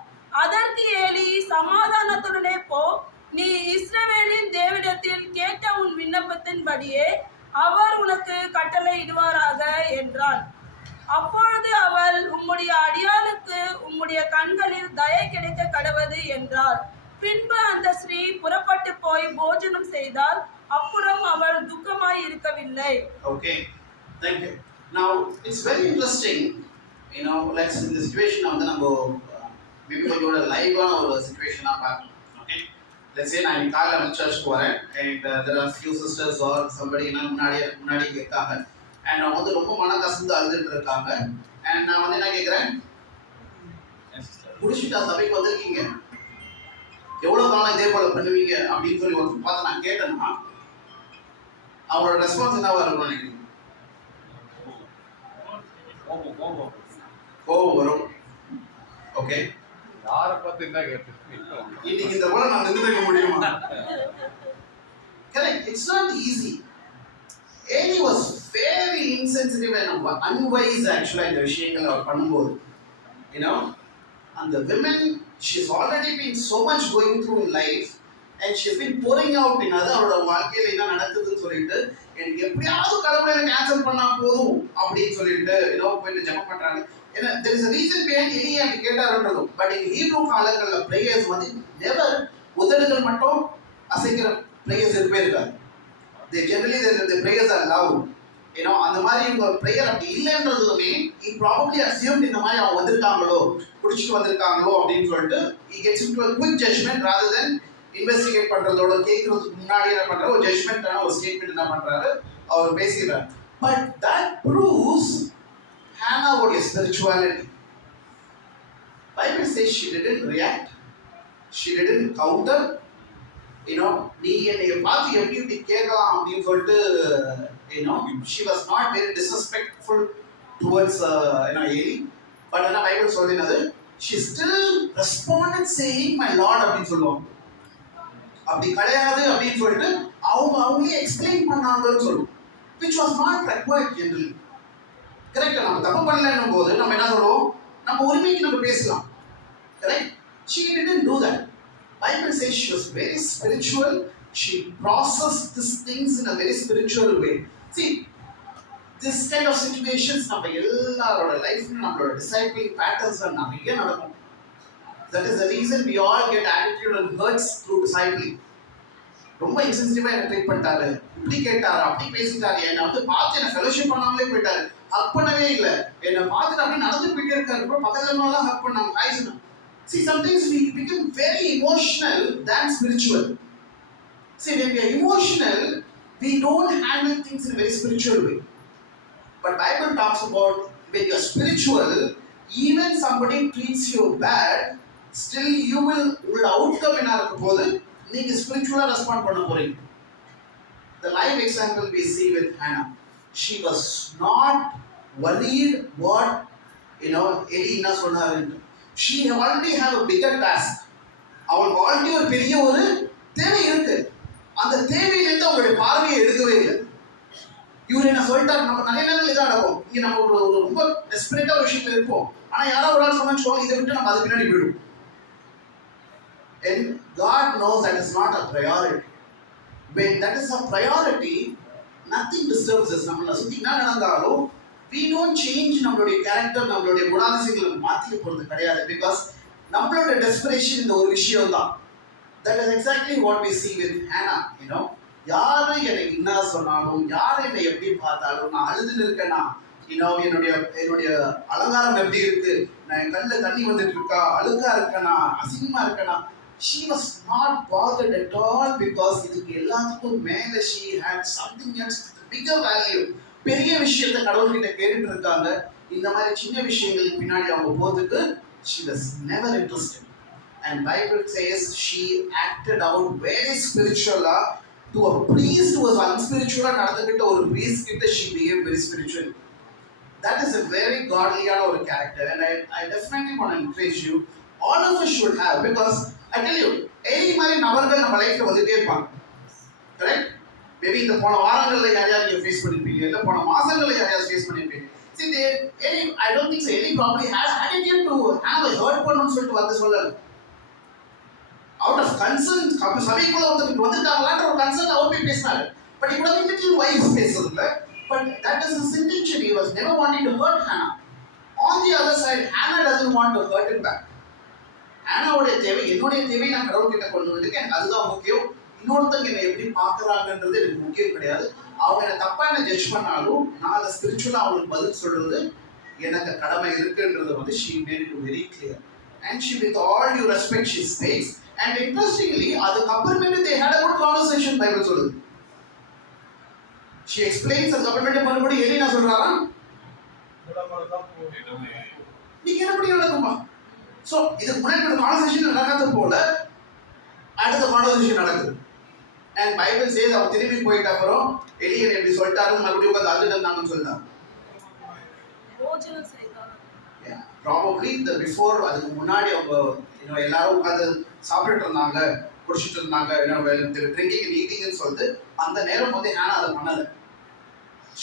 அதற்கு ஏலி, சமாதானத்துடனே போ, நீ இஸ்ரவேலின் தேவனிடத்தில் கேட்ட உன் விண்ணப்பத்தின்படியே அவர் உனக்கு கட்டளை இடுவாராக என்றான். அப்பொழுது அவள், உம்முடைய அடியாளுக்கு உம்முடைய கண்களில் தயை கிடைக்க கடவது என்றார். பின்பு அந்த ஸ்ரீ புறப்பட்டு போய் போஜனம் செய்தால் அப்புறம் அவள் துக்கமாய் இருக்கவில்லை. Okay, thank you. Now it's very interesting, you know, let's in the situation வந்து நம்ம maybe கொஞ்சம் லைவான ஒரு சிச்சுவேஷனா பார்க்கலாம். Okay, let's say நான் இன்னைக்கு காலையில சர்ச் போறேன் and there are few sisters or somebody முன்னாடி இருக்காங்க and அவங்க வந்து ரொம்ப மன கசந்து அழுதுட்டு இருக்காங்க and நான் வந்து என்ன கேட்குறேன், குடிச்சிட்டா சபைக்கு வந்திருக்கீங்க, எவ்வளோ காலம் இதே போல பண்ணுவீங்க அப்படின்னு சொல்லி ஒரு பார்த்து நான் கேட்டேன்னா அவங்களோட ரெஸ்பான்ஸ் என்னவா இருக்கும்னு நினைக்கிறீங்க? கோபம் வரும். ஓகே, யாரை பார்த்து என்ன கேட்டு இன்னைக்கு இந்த போல நான் நின்று முடியுமா? Correct. It's not easy. Eli was very insensitive and unwise actually இந்த விஷயங்களை அவர் பண்ணும்போது. You know, and the women, she's already been so much going through in life and she's been pouring out in அவரோட வாழ்க்கையில என்ன நடக்குதுன்னு சொல்லிட்டு எனக்கு எப்படியாவது கடவுளை கேன்சல் பண்ணா போதும் அப்படின்னு சொல்லிட்டு போயிட்டு ஜெபம் பண்றாங்க. ஏன்னா there is a reason behind Eli அப்படி கேட்டாருன்றதும். பட் in Hebrew காலங்கள்ல prayers வந்து never உதடுகள் மட்டும் அசைக்கிற prayers இருக்கவே இருக்காது. They generally the prayers are loud. அந்த மாதிரி இவங்க ப்ரேயர் அப்படி இல்லைன்றதுமே he probably assumed இந்த மாதிரி அவங்க வந்திருக்காங்களோ குடிச்சிட்டு வந்திருக்காங்களோ அப்படின்னு சொல்லிட்டு he gets into a quick judgment rather than investigate பண்றதோட கேட்கறதுக்கு முன்னாடி என்ன பண்ற ஒரு ஜட்ஜ்மெண்டான ஒரு ஸ்டேட்மெண்ட் என்ன பண்றாரு அவர் பேசுகிறார். பட் that proves Hannah உடைய spirituality. Bible says she didn't react, she didn't counter. நீ என்னை பார்த்து எப்படி இப்படி கேட்கலாம் அப்படின்னு சொல்லிட்டு she was not very disrespectful towards Eli. But என்ன Bible சொல்லினது, she still responded saying my lord அப்படின்னு சொல்லுவாங்க. அப்படி கிடையாது அப்படின்னு சொல்லிட்டு அவங்களே எக்ஸ்பிளைன் பண்ணாங்கன்னு சொல்லுவோம், which was not required generally. கரெக்டா? நம்ம தப்பு பண்ணலன்னும் போது நம்ம என்ன சொல்லுவோம், நம்ம உரிமைக்கு நம்ம பேசலாம். Correct? she didn't do that. Bible says she was very spiritual. She processed these things in a very spiritual way. See, this kind of situations நம்ம எல்லாரோட லைஃப்ல நம்மளோட discipling patterns நிறைய நடக்கும். That is the reason we all get attitude and hurts through discipling. ரொம்ப இன்சென்சிட்டிவா என்ன treat பண்ணிட்டாரு, இப்படி கேட்டாரு, அப்படி பேசிட்டாரு, என்ன வந்து பார்த்து என்ன ஃபெலோஷிப் பண்ணாமலே போயிட்டாரு, ஹக் பண்ணவே இல்லை, என்ன பார்த்துட்டு அப்படி நடந்து போயிட்டே இருக்காரு, அப்புறம் பக்கத்துல ஹக் பண்ணாங்க, ஹாய் சொன்னாங்க. See, sometimes we become very emotional than spiritual. See, when we are emotional, we don't handle things in a very spiritual way. But Bible talks about when you are spiritual, even somebody treats you bad, still you will outcome என்ன இருக்க போது நீங்க ஸ்பிரிச்சுவலா respond பண்ண போறீங்க. The live example we see with Hannah, she was not worried what Eli என்ன சொன்னாருன்னு. She already have a bigger task. அவளுக்கு already ஒரு பெரிய ஒரு தேவை இருக்கு. அந்த தேவையிலிருந்து அவங்களுடைய பார்வையை எடுக்கவே இல்லை. இவர் என்ன சொல்லிட்டாரு, நம்ம நிறைய நேரம் இதாக நடக்கும். இங்க நம்ம ஒரு ரொம்ப டெஸ்பரேட்டா ஒரு விஷயத்துல இருப்போம். ஆனா யாராவது ஒரு ஆள் சொன்னா இதை விட்டு நம்ம அது பின்னாடி போயிடும். And God knows that is not a priority. When that is a priority, nothing disturbs us. நம்மள சுத்தி என்ன நடந்தாலும் we don't change நம்மளுடைய கேரக்டர், நம்மளுடைய குணாதிசயங்களை மாத்திக்க போறது கிடையாது. பிகாஸ் நம்மளோட டெஸ்பரேஷன் இந்த ஒரு விஷயம் தான். That is exactly what we see with Hannah. யாரு என்னை என்ன சொன்னாலும், யாரு என்னை எப்படி பார்த்தாலும், நான் அழுதுன்னு இருக்கேனா, என்னுடைய அலங்காரம் எப்படி இருக்கு, நான் என் கண்ணில் தண்ணி வந்துட்டு இருக்கா, அழுக்கா இருக்கேனா, அசிங்கமா இருக்கேனா, she was not bothered at all because இதுக்கு எல்லாத்துக்கும் மேல she had something else with bigger value. பெரிய விஷயத்தை கடவுள்கிட்ட கேட்டுட்டு இருக்காங்க. இந்த மாதிரி சின்ன விஷயங்களுக்கு பின்னாடி அவங்க போறதுக்கு she was never interested. And Bible says she acted out very spiritual. To a priest who was unspiritual and நடந்துக்கிட்ட ஒரு priest கிட்ட she behaved very spiritual. That is a very godly or character, and I definitely want to encourage you. All of us should have, because I tell you, any மாதிரி நபர்கள் நம்ம லைஃப்ல வந்துட்டே இருப்பாங்க. Correct? Maybe இந்த போன வாரங்கள்ல யாரையாவது நீங்க ஃபேஸ் பண்ணிருப்பீங்க, இல்ல போன மாசங்கள்ல யாரையாவது ஃபேஸ் பண்ணிருப்பீங்க. See, I don't think so any probably has attitude to have a hurt பண்ணணும்னு சொல்லிட்டு வந்து சொல்லல. Out of concern, சபைக்குள்ள ஒருத்தருக்கு வந்துட்டாங்களான்ற ஒரு கன்சர்ன் அவர் போய் பேசினாரு. But he could have been little wise பேசுறதுல. But that is his intention. He was never wanting to hurt Hannah. On the other side, Hannah doesn't want to hurt him back. Hannah-உடைய தேவை, என்னுடைய தேவை நான் கடவுள்கிட்ட கொண்டு வந்திருக்கேன், எனக்கு அதுதான் முக்கியம். இன்னொருத்தங்க என்னை எப்படி பார்க்குறாங்கன்றது எனக்கு முக்கியம் கிடையாது. அவங்க என்னை தப்பா என்ன ஜட்ஜ் பண்ணாலும் நான் அதை ஸ்பிரிச்சுவலாக அவங்களுக்கு பதில் சொல்றது எனக்கு கடமை இருக்குன்றது வந்து she made it very clear. And she, with all due respect, she states. And interestingly, அதுக்கப்புறமேட்டு they had a good conversation, Bible சொல்லுது. She explains அதுக்கப்புறமேட்டு மறுபடியும் எலினா சொல்றாரா, நீங்க எப்படி நடக்குமா? So இதுக்கு முன்னாடி ஒரு கான்வர்சேஷன் நடக்காத போல அடுத்த கான்வர்சேஷன் நடக்குது. And Bible says அவன் திரும்பி போயிட்ட அப்புறம் எலியன் எப்படி சொல்லிட்டாருன்னு மறுபடியும் உட்காந்து அழுது இருந்தாங்கன்னு சொல்லிட்டாங்க. Probably the before, அதுக்கு முன்னாடி அவங்க எல்லாரும் உட்காந்து சாப்பிட்டுட்டு இருந்தாங்க, குடிச்சிட்டு இருந்தாங்க, ட்ரிங்கிங் அண்ட் ஈட்டிங்னு சொல்லிட்டு அந்த நேரம் வந்து ஹேனா அதை பண்ணல.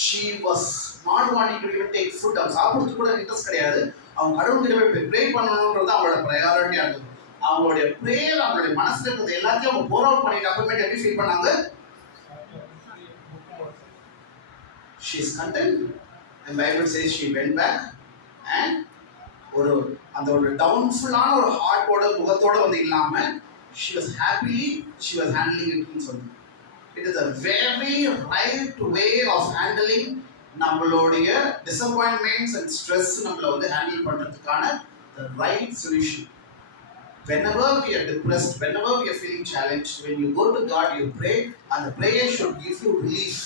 She was not wanting to even take food. அவங்க சாப்பிட்றதுக்கு கூட இன்ட்ரெஸ்ட் கிடையாது. அவங்க கடவுள்கிட்ட போய் ப்ரே பண்ணணுன்றது அவங்களோட ப்ரையாரிட்டியா இருந்தது. அவங்களுடைய ப்ரேயர், அவங்களுடைய மனசுல இருக்கிறது எல்லாத்தையும் அவங்க போர் அவுட் பண்ணிட்டு அப்புறமேட்டு எப்படி ஃபீல் பண்ணாங்க? She is content. And Bible says she went back and அந்த ஒரு டவுன்ஃபுல்லான ஒரு ஹார்ட்டோட முகத்தோட வந்து இல்லாம she was happily she was handling it ன்னு சொல்லுது. It is a very right way of handling நம்மளுடைய disappointments and stress நம்மள வந்து ஹேண்டில் பண்றதுக்கான the right solution. Whenever we are depressed, whenever we are feeling challenged, when you go to God, you pray, and the prayer should give you relief.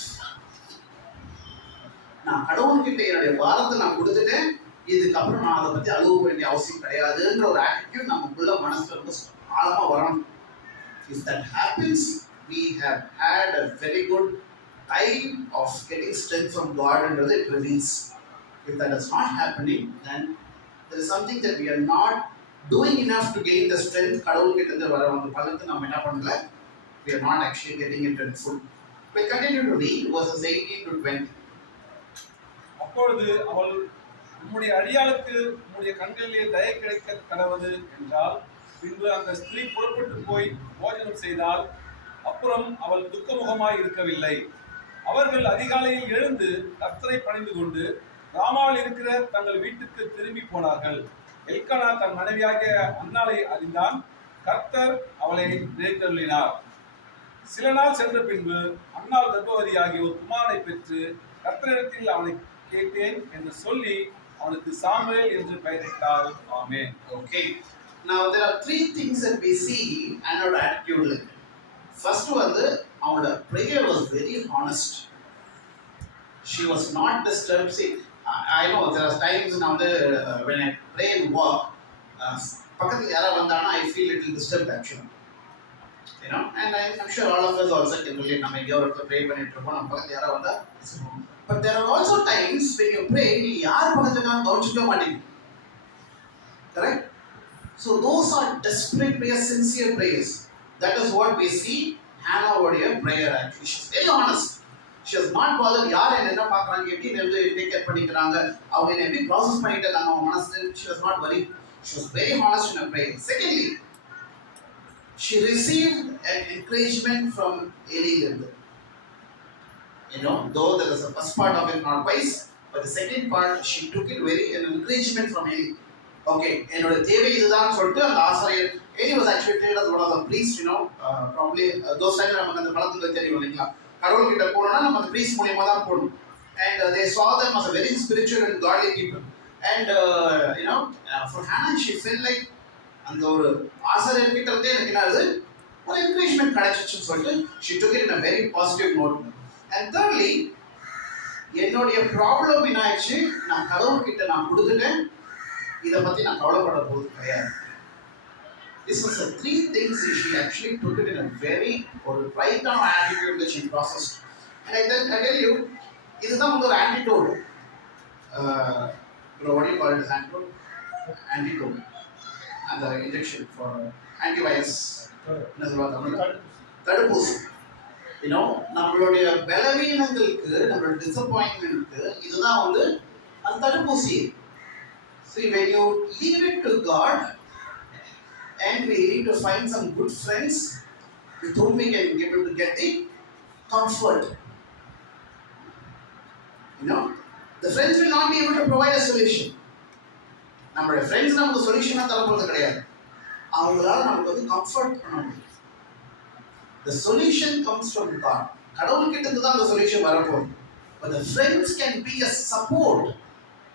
நான் கடவுள்கிட்ட என்னுடைய பாரத்தை நான் கொடுத்துட்டேன், இதுக்கப்புறம் நான் அதை பற்றி அழுவ வேண்டிய அவசியம் கிடையாதுன்ற ஒரு ஆட்டிடியூட் நமக்குள்ள மனசுல ரொம்ப ஆழமா வரணும். If that happens, we have had a very good time of getting strength from God and it release. If that is not happening, then there is something that we are not doing enough to gain the strength. கடவுள் கிட்ட இருந்து வர அந்த பலத்தை நம்ம என்ன பண்ணல, we are not actually getting it in full. We continue to read verses 18 to 20. அப்பொழுது அவள், உம்முடைய அடியாளுக்கு உம்முடைய கண்களிலே தயை கிடைக்க கடவுது என்றால், பின்பு அந்த ஸ்திரீ புறப்பட்டு போய் போஜனம் செய்தால், அப்புறம் அவள் துக்கமுகமாய் இருக்கவில்லை. அவர்கள் அதிகாலையில் எழுந்து கர்த்தரை பணிந்து கொண்டு ராமாவில் இருக்கிற தங்கள் வீட்டுக்கு திரும்பி போனார்கள். எல்கானா தன் மனைவியாகிய அன்னாளை அறிந்தான். கர்த்தர் அவளை நினைத்தருளினார். சில நாள் சென்ற பின்பு அன்னாள் கர்ப்பவதியாகி ஒரு குமாரனை பெற்று கர்த்தரிடத்தில் அவனை கேட்டேன் என்று சொல்லி அவனுக்கு சாமுவேல் என்று பெயரிட்டாள். ஆமென். Okay. Now there are three things that we see in our attitude. First வந்து அவங்களோட prayer was very honest. She was not disturbed. See, I know there are times நான் வந்து when I pray and walk, பக்கத்துல யாராவது வந்தாங்கன்னா I feel little disturbed actually. You know, and I'm sure all of us also can relate. நம்ம எங்கேயோ ஒருத்தர் pray பண்ணிட்டு இருப்போம், நம்ம பக்கத்துல யாராவது வந்தா but there are also times when you pray நீ யார் பக்கத்துல இருக்கான்னு கவனிச்சுக்கவே மாட்டீங்க. Correct? So those are desperate prayers, sincere prayers. That is what we see Hannah உடைய prayer actually. She's very honest. She has not bothered யார் என்ன பார்க்குறாங்க, எப்படி வந்து டேக் கேர் பண்ணிக்கிறாங்க, அவங்க என்ன எப்படி ப்ராசஸ் பண்ணிட்டு இருக்காங்க அவங்க மனசு. She was not worried. She was very honest in her prayer. Secondly, she received an encouragement from Eli. You know, though there is a first part of it not wise, but the second part she took it very an encouragement from Eli. Okay, என்னோட தேவை இதுதான் சொல்லிட்டு அந்த ஆசிரியர் Eli was actually treated as one of the priests, you know, probably those times நமக்கு அந்த பழக்கங்கள் தெரியும் இல்லைங்களா, கடவுள் கிட்ட போனோம்னா நம்ம அந்த priest மூலியமா தான் போகணும். And they saw them as a very spiritual and godly people. And you know, for Hannah she felt like அந்த ஒரு ஆசிரியர் கிட்ட இருந்தே எனக்கு என்னது ஒரு என்கரேஜ்மெண்ட் கிடைச்சிச்சுன்னு சொல்லிட்டு she took it in a very positive note. And thirdly, என்னுடைய ப்ராப்ளம் என்ன ஆயிடுச்சு, நான் கடவுள் கிட்ட நான் கொடுத்துட்டேன், இதை பத்தி நான் கவலைப்பட போகிறது கிடையாது. This was the three things she actually took it in a very or right down attitude that she processed. And I tell you, இதுதான் வந்து ஒரு antidote. What do you call it as antidote? Antidote. And the injection for antivirus. என்ன சொல்லுவாங்க தமிழ்ல? தடுப்பூசி. You know, நம்மளுடைய பலவீனங்களுக்கு, நம்மளுடைய டிசப்பாயின்மெண்ட்க்கு இதுதான் வந்து அந்த தடுப்பூசி. See, when you leave it to God, and we need to find some good friends with whom we can be able to get the comfort. You know, the friends will not be able to provide a solution. நம்மளுடைய friends நமக்கு சொல்யூஷனாக தரப்போகிறது கிடையாது, அவங்களால நமக்கு வந்து comfort பண்ண முடியும். The solution comes from God. கடவுள் கிட்ட இருந்து தான் அந்த சொல்யூஷன் வரப்போகுது. But the friends can be a support.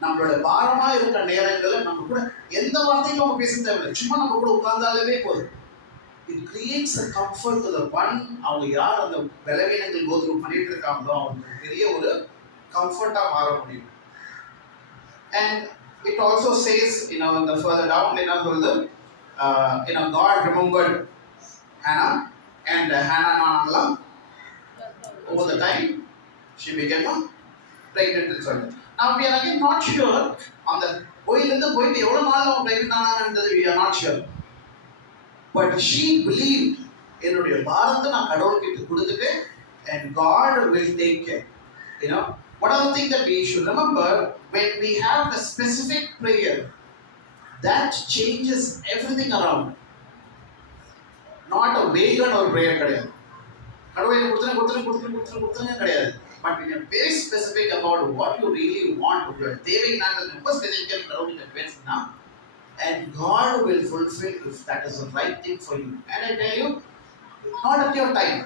நம்மளோட பாரமா இருக்கிற நேரங்களில் நம்ம கூட எந்த வார்த்தையும் அவங்க பேச தேவையில்லை, சும்மா நம்ம கூட உட்கார்ந்தாலே போதும். It creates a comfort to the one, அவங்க யார் அந்த பலவீனங்கள் கோத்ரூ பண்ணிட்டு இருக்காங்களோ அவங்களுக்கு பெரிய ஒரு கம்ஃபர்ட்டா மாற முடியும். And it also says, you know, in the further down, என்ன சொல்லுது, you know, God remembered Hannah, and Hannah நானாங்களாம் over the time she became pregnant and so on. Now we are again not sure on the கோயிலிருந்து போயிட்டு எவ்வளவு நாள் அவங்க pregnant ஆனாங்கன்றது we are not sure. But she believed, என்னுடைய பாரத்தை நான் கடவுள் கிட்ட கொடுத்துட்டேன் and God will take care. You know, one of the things that we should remember, when we have a specific prayer, that changes everything around. Not a vague or prayer கிடையாது, கடவுளை கொடுத்துருங்க கிடையாது. But when you're very specific about what you really want, your தேவை நாங்கள் ரொம்ப ஸ்பெசிஃபிக்காக கடவுள்கிட்ட பேசினா, and God will fulfill if that is the right thing for you. And I tell you, not at your time.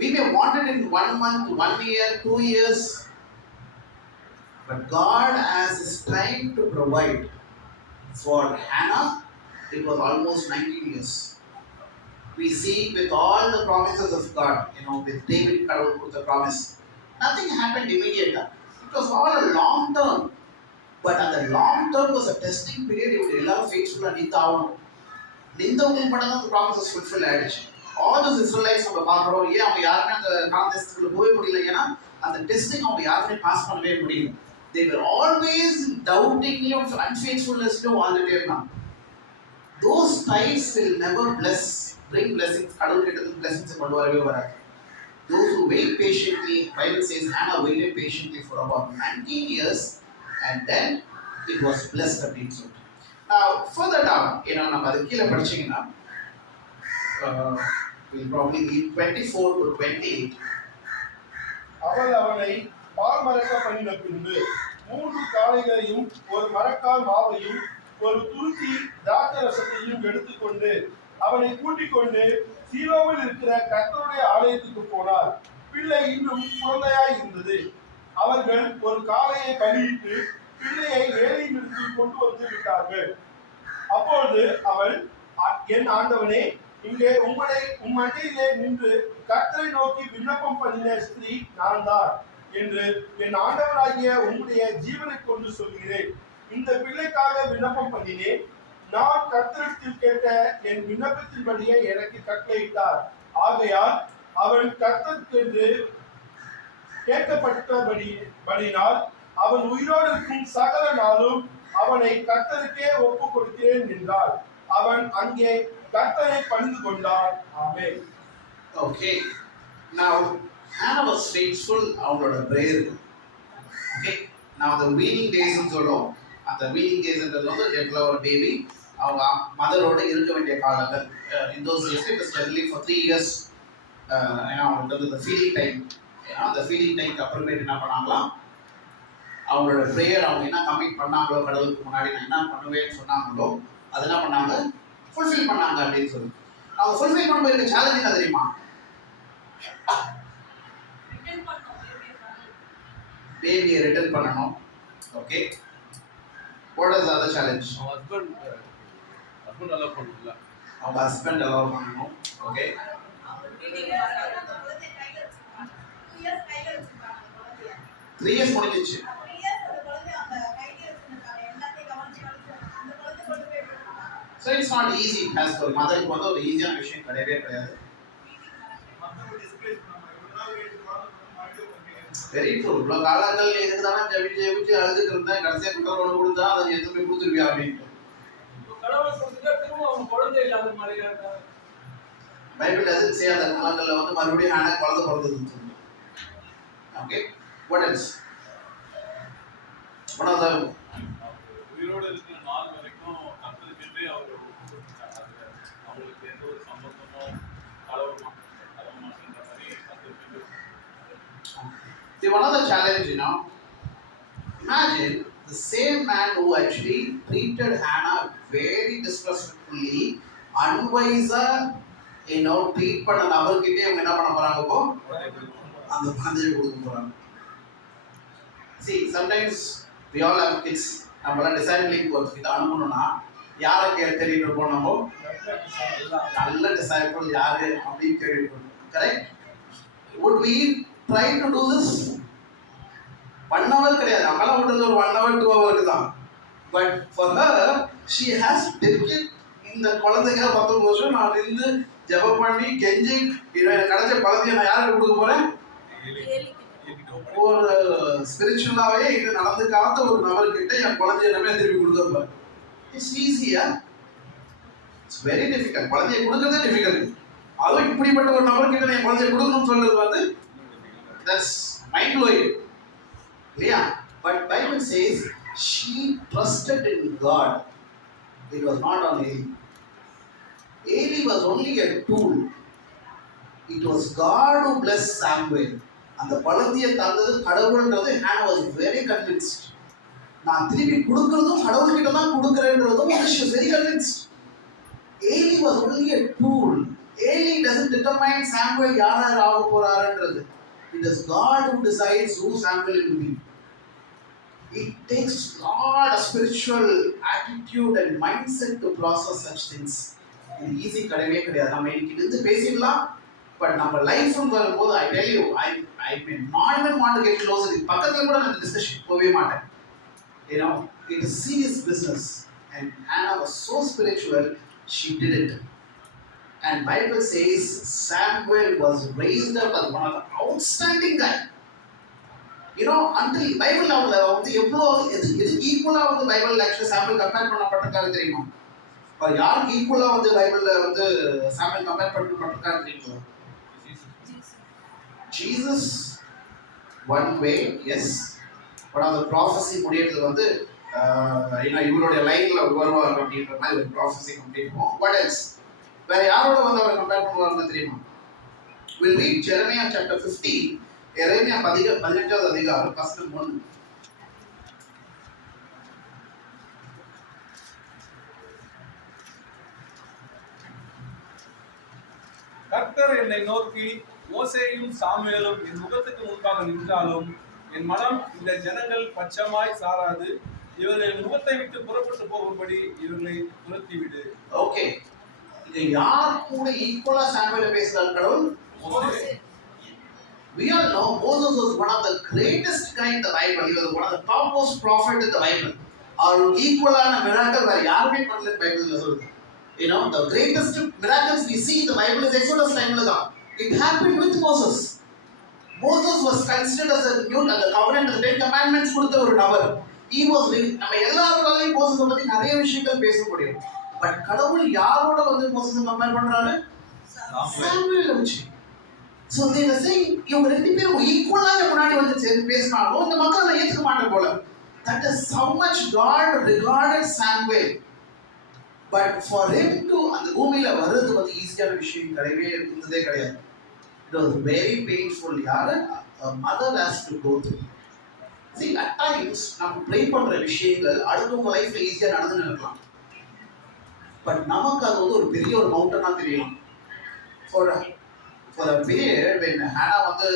We may want it in 1 month, 1 year, 2 years, but God has His time to provide. For Hannah, it was almost 19 years. We see with all the promises of God, you know, with David, God put the promise. Nothing happened immediately. It was all a long term. But at the long term was a testing period. You would love faithful and nindavanu. Nindavanu padana the promises fulfill ஆயிடுச்சு. All those Israelites நம்ம பார்க்குறோம், ஏன் அவங்க யாருமே அந்த கான்டெஸ்ட்டுக்குள்ள போக முடியல, ஏன்னா அந்த டெஸ்டிங் அவங்க யாருமே பாஸ் பண்ணவே முடியல. They were always doubting of unfaithfulness to வாழ்ந்துட்டே இருந்தாங்க. Those ties will never bring blessings. கடவுள் கிட்ட இருந்து blessings கொண்டு வரவே வராது. Those who wait patiently, Bible says Hannah waited patiently for about 19 years and then it was blessed அப்படின்னு சொல்லிட்டு. Now further down, you know, நம்ம அது கீழே படிச்சீங்கன்னா we'll probably be 24 to 28. அவள் அவனை பால் மறக்க பண்ணின பின்பு 3 காளைகளையும் ஒரு மரக்கால் மாவையும் ஒரு துருத்தி திராட்சரசத்தையும் எடுத்துக்கொண்டு அவனை கூட்டிக் கொண்டு சீலோவில் இருக்கிற கர்த்தருடைய ஆலயத்துக்கு போனார். பிள்ளை இன்னும் குழந்தையாய் இருந்தது. அவர்கள் ஒரு காளையை பலியிட்டு பிள்ளையை ஏலியினிடத்தில் கொண்டு வந்து விட்டார்கள். அப்பொழுது அவள், என் ஆண்டவனே, இங்கே உம் அண்டையிலே நின்று கர்த்தரை நோக்கி விண்ணப்பம் பண்ணின ஸ்திரீ நான் தான் என்று என் ஆண்டவராகிய உம்முடைய ஜீவனை கொண்டு சொல்கிறேன். இந்த பிள்ளைக்காக விண்ணப்பம் பண்ணினேன். நான் கர்த்தரிடத்தில் கேட்ட என் விண்ணப்பத்தின்படியே எனக்கு கட்டளையிட்டார். ஆகையால் அவன் கர்த்தருக்கென்று கேட்கப்பட்டபடியினால் அவன் உயிரோடு இருக்கும் சகல நாளும் அவனை கர்த்தருக்கே ஒப்பு கொடுக்கிறேன் என்றார். அவன் அங்கே கர்த்தரை பணிந்து கொண்டான். ஆமென். Okay. Now, Hannah was faithful அவங்களோட பிரேயருக்கு. Okay. Now the weaning days ன்னு சொல்றோம். அந்த weaning days ன்றது வந்து எப்பல ஒரு பேபி அவங்க மதரோட இருக்க வேண்டிய காலங்கள். In those days it was generally for 3 years. The feeding time. அந்த ஃபீடிங் டைம்க்கு அப்புறமேட்டு என்ன பண்ணாங்களாம், அவங்களோட ப்ரேயர் அவங்க என்ன கமிட் பண்ணாங்களோ கடவுளுக்கு முன்னாடி நான் என்ன பண்ணுவேன்னு சொன்னாங்களோ அது என்ன பண்ணாங்க, ஃபுல்ஃபில் பண்ணாங்க அப்படின்னு சொல்லி. அவங்க ஃபுல்ஃபில் பண்ணும்போது எனக்கு சேலஞ்ச் என்ன தெரியுமா? பேபியை ரிட்டர்ன் பண்ணணும். Okay, what is other challenge? Husband allow பண்ணல, அவங்க ஹஸ்பண்ட் அலோவ் பண்ணணும். ஓகே, 3 years முடிஞ்சிச்சு. So it's not easy as for மதருக்கு வந்து ஒரு ஈஸியான விஷயம் கிடையவே கிடையாது. Very true. இவ்வளோ காலங்கள் இதுக்கு தானே ஜெபிச்சு அழுதுட்டு இருந்தேன், கடைசியாக குட்டரோடு கொடுத்தா அதை எது போய் கொடுத்துருவியா அப்படின்ட்டு. பைபிள் doesn't say அந்த காலங்களில் வந்து மறுபடியும் ஹானா குழந்தை பிறந்ததுன்னு சொல்லுங்க. Okay, what else? One of the உயிரோடு இருக்கிற நாள் வரைக்கும் கர்த்தருக்கென்றே அவர் அவங்களுக்கு எந்த ஒரு சம்பந்தமோ அளவுமா சென்ற மாதிரி கர்த்தருக்கென்று. See, one of the challenge, imagine the same man who actually treated Hannah very disrespectfully, unwiser, treat பண்ண நபர்கிட்டே அவங்க என்ன பண்ண போறாங்க, இப்போ அந்த குழந்தையை கொடுக்க போறாங்க. See, sometimes we all have kids. நம்மளாம் டிசைபிளிங் கோர்ஸ் கிட்ட அனுப்பணும்னா யாரை தேடிட்டு இருப்போம், நம்ம நல்ல டிசைபிள் யாரு அப்படின்னு தேடிட்டு இருக்கோம். Correct? Would we try to do this? 1 hour கிடையாது, நம்மளாம் விட்டது ஒரு 1 hour 2 hour தான். But for her, she has dedicated இந்த குழந்தைக்காக 19 வருஷம் நான் இருந்து ஜெபம் பண்ணி கெஞ்சி எனக்கு கிடைச்ச குழந்தைய நான் யாருக்கு கொடுக்க போறேன்? ஒரு ஸ்பிரிச்சுவலாவே இது நடந்துக்காத ஒரு நபர்கிட்ட என் குழந்தைய நம்ம திருப்பி கொடுக்க. இட்ஸ் ஈஸியா? It's very difficult. குழந்தைய கொடுக்கறதே டிஃபிகல்ட். அதுவும் இப்படிப்பட்ட ஒரு நபர்கிட்ட என் குழந்தைய கொடுக்கணும்னு சொல்றது வந்து தட்ஸ் மைண்ட் ப்ளோயிங் இல்லையா? But Bible chase she trusted in God. It was not on Eli. Eli was only a tool. It was God who blessed Samuel. அந்த குழந்தையை தந்தது கடவுள்ன்றது Hannah was very convinced. நான் திருப்பி கொடுக்கறதும் கடவுள்கிட்ட தான் கொடுக்குறேன்றதும் she was very convinced. Eli was only a tool. Eli doesn't determine Samuel யார் ஆக போறாருன்றது. It is God who decides who Samuel will be. It takes lot of spiritual attitude and mindset to process such things. இது easy கிடையவே கிடையாது. நம்ம இன்னைக்கு இருந்து பேசிடலாம், but நம்ம லைஃப்னு வரும்போது I tell you, I may not even want to get closer. பக்கத்துல கூட நான் டிஸ்கஷன் போகவே மாட்டேன். It is serious business. And Hannah was so spiritual, she did it. And Bible says Samuel was raised up as one of the outstanding guy. Until Bible வந்து எவ்வளவு எதுக்கு ஈக்குவலா வந்து பைபிள் ஆக்சுவலி சாமுவேல் கம்பேர் பண்ணப்பட்டிருக்காரு தெரியுமா? யாருக்கு ஈக்குவலா வந்து பைபிள்ல வந்து சாமுவேல் கம்பேர் பண்ணப்பட்டிருக்காரு தெரியுமா? Jesus, one way, yes. But on the prophecy முடியறது வந்து இவருடைய லைன்ல வருவார் அப்படின்ற மாதிரி ஒரு ப்ராஃபஸி கம்ப்ளீட் பண்ணுவோம். What else? வேற யாரோட வந்து அவர் கம்பேர் பண்ணுவாருன்னு தெரியுமா? We'll read Jeremiah chapter 15. எரேமியா 15வது அதிகாரம் 1. கர்த்தர் என்னை நோக்கி, மோசேயும் சாமுவேலும் என் முகத்துக்கு முன்பாக நின்றாலும் என் மனம் இந்த ஜனங்கள் பட்சமாய் சாராது, இவர்கள் முகத்தை விட்டு புறப்பட்டு போகும்படி இவர்களை துரத்திவிடு. ஓகே, இங்க யார் கூட ஈக்குவலா சாமுவேல் பேசுறாரு கடவுள்? மோசே. We all know Moses was one of the greatest guy in the Bible. He was one of the topmost prophet in the Bible. அவர் ஈக்குவலான மிராக்கிள் வேற யாருமே பண்ணல பைபிள்ல சொல்லுது. You know, the greatest miracles we see in the Bible is Exodus timeல தான். It happened with Moses. Moses was considered as a new and the covenant, the 10 commandments கொடுத்த ஒரு நபர். He was நம்ம எல்லாராலையும் மோசஸை பத்தி நிறைய விஷயங்கள் பேச முடியும். பட் கடவுள் யாரோட வந்து மோசஸை கம்பேர் பண்றாரு? சாமுவேல் வச்சு. So they were saying, இவங்க ரெண்டு பேரும் ஈக்குவலாக முன்னாடி வந்து சேர்ந்து பேசினாலும் இந்த மக்கள் அதை ஏற்றுக்க மாட்டாங்க போல. That is how much God regarded Samuel. But for him to அந்த பூமியில வர்றது வந்து ஈஸியான விஷயம் கிடையவே இருந்ததே கிடையாது. It was very painful. யாரு? A mother has to go through. See, at times நம்ம ப்ரே பண்ற விஷயங்கள் அடுத்தவங்க லைஃப்ல ஈஸியா நடந்து இருக்கலாம். பட் நமக்கு அது வந்து ஒரு பெரிய ஒரு மவுண்டனா தெரியலாம். For a period when Hannah வந்து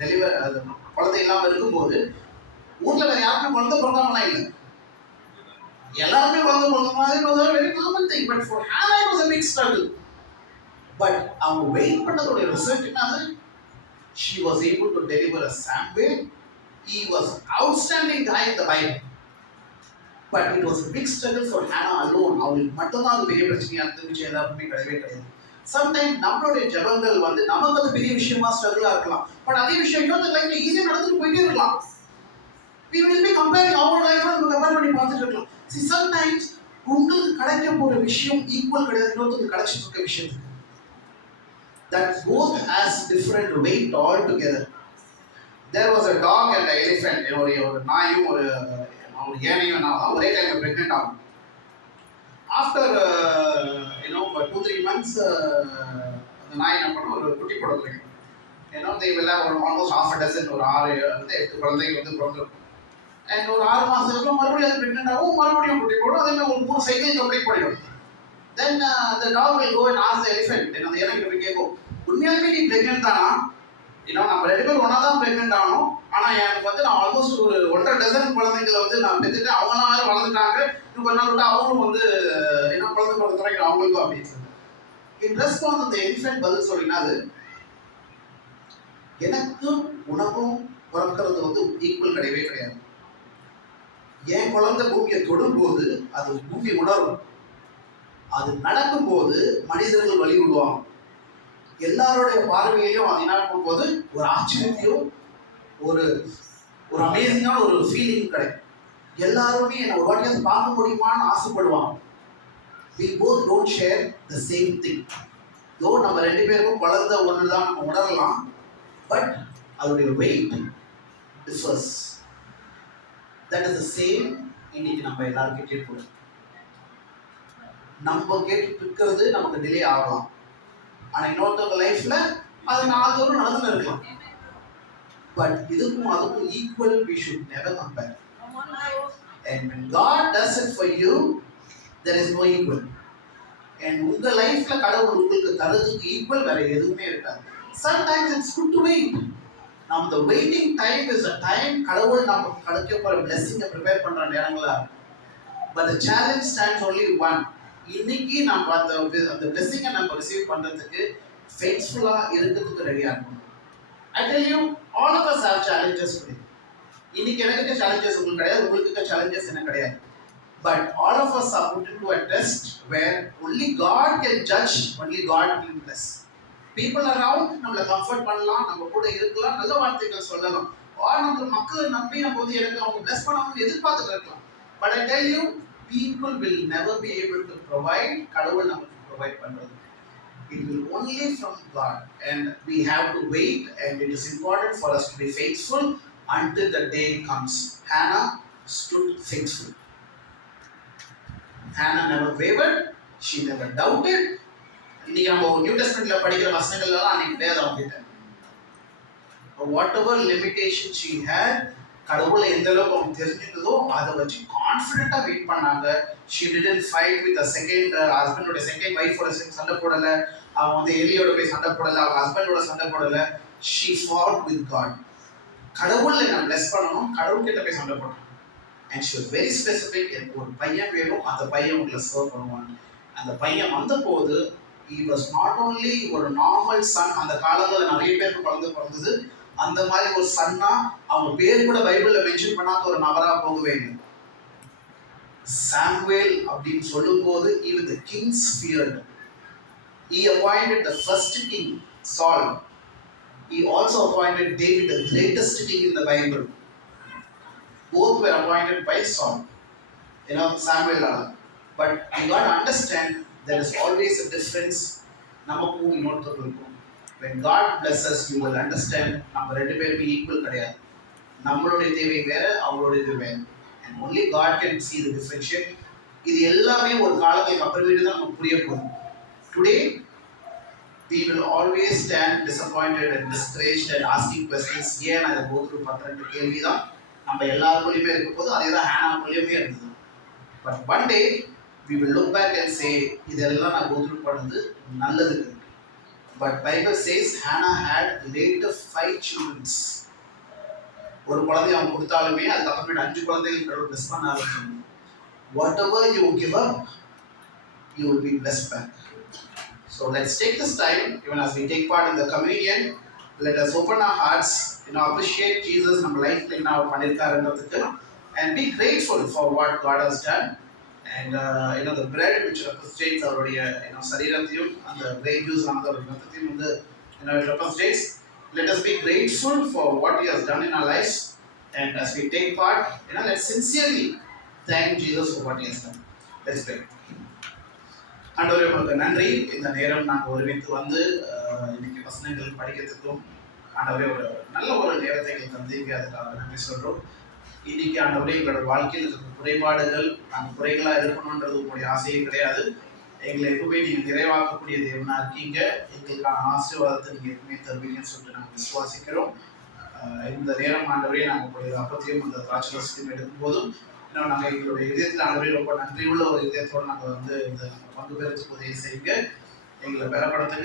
டெலிவர் குழந்தை இல்லாம இருக்கும்போது ஊர்ல வேற யாருமே குழந்தை பிறந்தாமலாம் இல்லை. எல்லாருமே குழந்தை பிறந்த மாதிரி was a very common thing. But for Hannah it was a big struggle. But அவங்க வெயிட் பண்ணதோட ரிசல்ட் என்னது? She was able to deliver a Samuel. He was outstanding guy in the Bible. But it was a big struggle for Hannah alone. அவங்களுக்கு மட்டும்தான் அது பெரிய பிரச்சனையா இருந்துச்சு, எல்லாருக்குமே கிடையவே கிடையாது. Sometimes நம்மளுடைய ஜபங்கள் வந்து நமக்கு அது பெரிய விஷயமா ஸ்ட்ரகிளா இருக்கலாம். பட் அதே விஷயம் இன்னொரு லைஃப்ல ஈஸியா நடந்துட்டு போயிட்டே இருக்கலாம். We will be comparing our life and compare பண்ணி பார்த்துட்டு இருக்கலாம். See, sometimes உங்களுக்கு கிடைக்க போற விஷயம் ஈக்குவல் கிடையாது இன்னொருத்தருக்கு கிடைச்சிட்டு இருக்க விஷயத்துக்கு. That both has different weight altogether. There was a dog and an elephant. ஒரு நாயும் ஒரு யானையும் ஒரே டைம்ல பிரெக்னென்ட் ஆகும். After 2-3 months அந்த நாய் என்ன பண்ணும், ஒரு குட்டி போடுறது. they will have almost half a dozen ஒரு 6-8 குழந்தைங்க வந்து பிறந்துடும். அண்ட் ஒரு 6 மாசத்துக்கு மறுபடியும் அது பிரெக்னென்ட் ஆகும், மறுபடியும் குட்டி போடும். அதே மாதிரி ஒரு 3 சைக்கிள் கம்ப்ளீட் பண்ணிடும். Then the dog will go and ask the elephant. அந்த யானைக்கு போய் கேட்கும், உண்மையாலுமே நீ பிரெக்னென்ட் தானா? நம்ம 2 பேரும் ஒன்னா தான் பிரெக்னென்ட் ஆனோம். ஆனா எனக்கு வந்து நான் ஆல்மோஸ்ட் ஒரு 1.5 டசன் குழந்தைங்களை வந்து நான் பெற்றுட்டு அவங்களாம் வேற வளர்ந்துட்டாங்க. இன்னும் கொஞ்ச நாள் விட்டு அவங்களும் வந்து குழந்தை பிறந்துறாங்க அவங்களுக்கும் அப்படின்னு சொல்லி. In response அந்த எலிஃபென்ட் பதில் சொல்லினாது, எனக்கும் உனக்கும் பிறக்கிறது வந்து ஈக்குவல் கிடையவே கிடையாது. என் குழந்தை பூமியை தொடும்போது அது பூமி உணரும். அது நடக்கும்போது மனிதர்கள் வழி விடுவாங்க. எல்லாருடைய பார்வையிலும் அது என்ன பண்ணும்போது ஒரு ஆச்சரியத்தையும் ஒரு அமேசிங்கான ஒரு ஃபீலிங் கிடைக்கும். எல்லாருமே என்ன ஒரு வாட்டியாவது பார்க்க முடியுமான்னு ஆசைப்படுவாங்க. We both don't share the same thing. Though நம்ம 2 பேருக்கும் குழந்தை ஒன்று தான் நம்ம உணரலாம், பட் அதோடைய wait differs. That is the same இன்னைக்கு நம்ம எல்லாருக்கிட்டே கூட நம்ம கேட்டு இருக்கிறது நமக்கு டிலே ஆகலாம். ஆனா இன்னொருத்தவங்க லைஃப்ல அது 4 தூரம் நடந்துன்னு இருக்கலாம். பட் இதுக்கும் அதுக்கும் equal we should never compare. And when God does it for you, there is no equal. And உங்க லைஃப்ல கடவுள் உங்களுக்கு தரதுக்கு ஈக்குவல் வேற எதுவுமே இருக்காது. Sometimes it's good to wait. Now the waiting time is a time கடவுள் நமக்கு கிடைக்க போற blessing prepare பண்ற நேரங்களா. But the challenge stands only one. இன்னைக்கு நம்ம அந்த blessing நம்ம ரிசீவ் பண்றதுக்கு faithful-ஆ இருக்கிறதுக்கு ரெடியா இருக்கணும். I tell you, all of us have challenges today. இன்னைக்கு எனக்கு இருக்க challenges உங்களுக்கு கிடையாது, உங்களுக்கு இருக்க challenges எனக்கு கிடையாது. But all of us are put into a test where only God can judge, only God can bless. People around நம்மள கம்ஃபர்ட் பண்ணலாம், நம்ம கூட இருக்கலாம், நல்ல வார்த்தைகள் சொல்லலாம். நம்ம மக்களை நம்பி நம்ம வந்து எனக்கு அவங்க bless பண்ணணும்னு எதிர்பார்த்துட்டு இருக்கலாம். But I tell you, people will never be able to provide. கடவுள் நமக்கு provide பண்றது. It will only from God, and we have to wait, and it is important for us to be faithful until the day comes. Hannah stood faithful. Hannah never wavered, she never doubted. இன்னைக்கு நம்ம new டெஸ்டமென்ட்ல படிக்கிற வசனங்கள் எல்லாம் அன்னைக்கு வேதம் வந்துட்ட. Whatever limitation she had, கடவுளை எந்த அளவுக்கு அவங்க தெரிஞ்சிருந்ததோ அதை வச்சு கான்ஃபிடென்ட்டா வெயிட் பண்ணாங்க. She didn't fight with a second husband ஓட செகண்ட் வைஃப் ஓட சண்டை போடல. அவங்க வந்து எலியோட போய் சண்டை போடல, அவங்க ஹஸ்பண்டோட சண்டை போடல. She fought with God. கடவுளை நான் bless பண்ணணும், கடவுள் கிட்ட போய் சண்டை போட்டாங்க. And she was very specific. எனக்கு ஒரு பையன் வேணும், அந்த பையன் உங்களை சர்வ் பண்ணுவாங்க. அந்த பையன் வந்தபோது he was not only ஒரு நார்மல் சன். அந்த காலங்களில் நிறைய பேருக்கு குழந்தை பிறந்தது. அந்த மாதிரி ஒரு சன்னா அவங்க பேர் கூட பைபிள்ல மென்ஷன் பண்ணாத ஒரு நபரா போகவே இல்லை. சாமுவேல் அப்படின்னு சொல்லும்போது even the kings feared. He appointed the first king, Saul. He also appointed David, the greatest king in the Bible. Both were appointed by Saul. Samuel. But you got to understand there is always a difference. நமக்கும் இன்னொருத்தருக்கும். When God blesses, you will understand நம்ம ரெண்டு பேருக்கு equal கிடையாது. நம்மளுடைய தேவை வேற, அவங்களுடைய தேவை வேற. And only God can see the differentiate. இது எல்லாமே ஒரு காலத்துக்கு அப்புறமேட்டு தான் நமக்கு புரிய போகுது. Today we will always stand disappointed and discouraged and asking questions. ஏன் நான் இதை go through பண்றேன்ற கேள்வி தான் நம்ம எல்லாருக்குள்ளேயுமே இருக்கும் போது அதே தான் ஹேனாக்குள்ளேயுமே இருந்தது. But one day we will look back and say இதெல்லாம் நான் go through பண்ணது நல்லதுக்கு. But Bible says Hannah had later 5 children. ஒரு குழந்தை அவங்க கொடுத்தாலுமே அதுக்கப்புறமேட்டு 5 குழந்தைகள் கடவுள் bless பண்ண ஆரம்பிச்சாங்க. Whatever you give up, you will be blessed back. So let's take this time, even as we take part in the communion, let us open our hearts, appreciate Jesus in our life, and be grateful for what God has done. And the bread which represents our Sarirathiyum and the grape juice and the it represents. Let us be grateful for what He has done in our lives. And as we take part, let's sincerely thank Jesus for what He has done. Let's pray. ஆண்டவரே உங்களுக்கு நன்றி. இந்த நேரம் நாங்கள் ஒருமித்து வந்து இன்னைக்கு வசனங்கள் படிக்கிறதுக்கும் ஆண்டவரே ஒரு நல்ல ஒரு நேரத்தை எங்களுக்கு தந்தீங்க. அதுக்காக நன்றி சொல்கிறோம். இன்னைக்கு ஆண்டவரே எங்களோட வாழ்க்கையில் இருக்கிற குறைபாடுகள் நாங்கள் குறைகளாக இருக்கணுன்றது உங்களுடைய ஆசையே கிடையாது. எங்களை எப்பவுமே நீங்கள் நிறைவாக்கக்கூடிய தேவனா இருக்கீங்க. எங்களுக்கான ஆசீர்வாதத்தை நீங்கள் எப்பவுமே தருவீங்கன்னு சொல்லிட்டு நாங்கள் விசுவாசிக்கிறோம். இந்த நேரம் ஆண்டவரே நாங்கள் உங்களுடைய அப்பத்தையும் அந்த திராட்சை ரசத்தையும் எடுக்கும் போதும் நாங்கள் எங்களுடைய இதயத்தில் ஆண்டவரே ரொம்ப நன்றியுள்ள ஒரு இதயத்தோடு நாங்கள் வந்து இந்த பங்கு பெறத்துக்கு உதவி செய்யுங்க. எங்களை பலப்படுத்துங்க.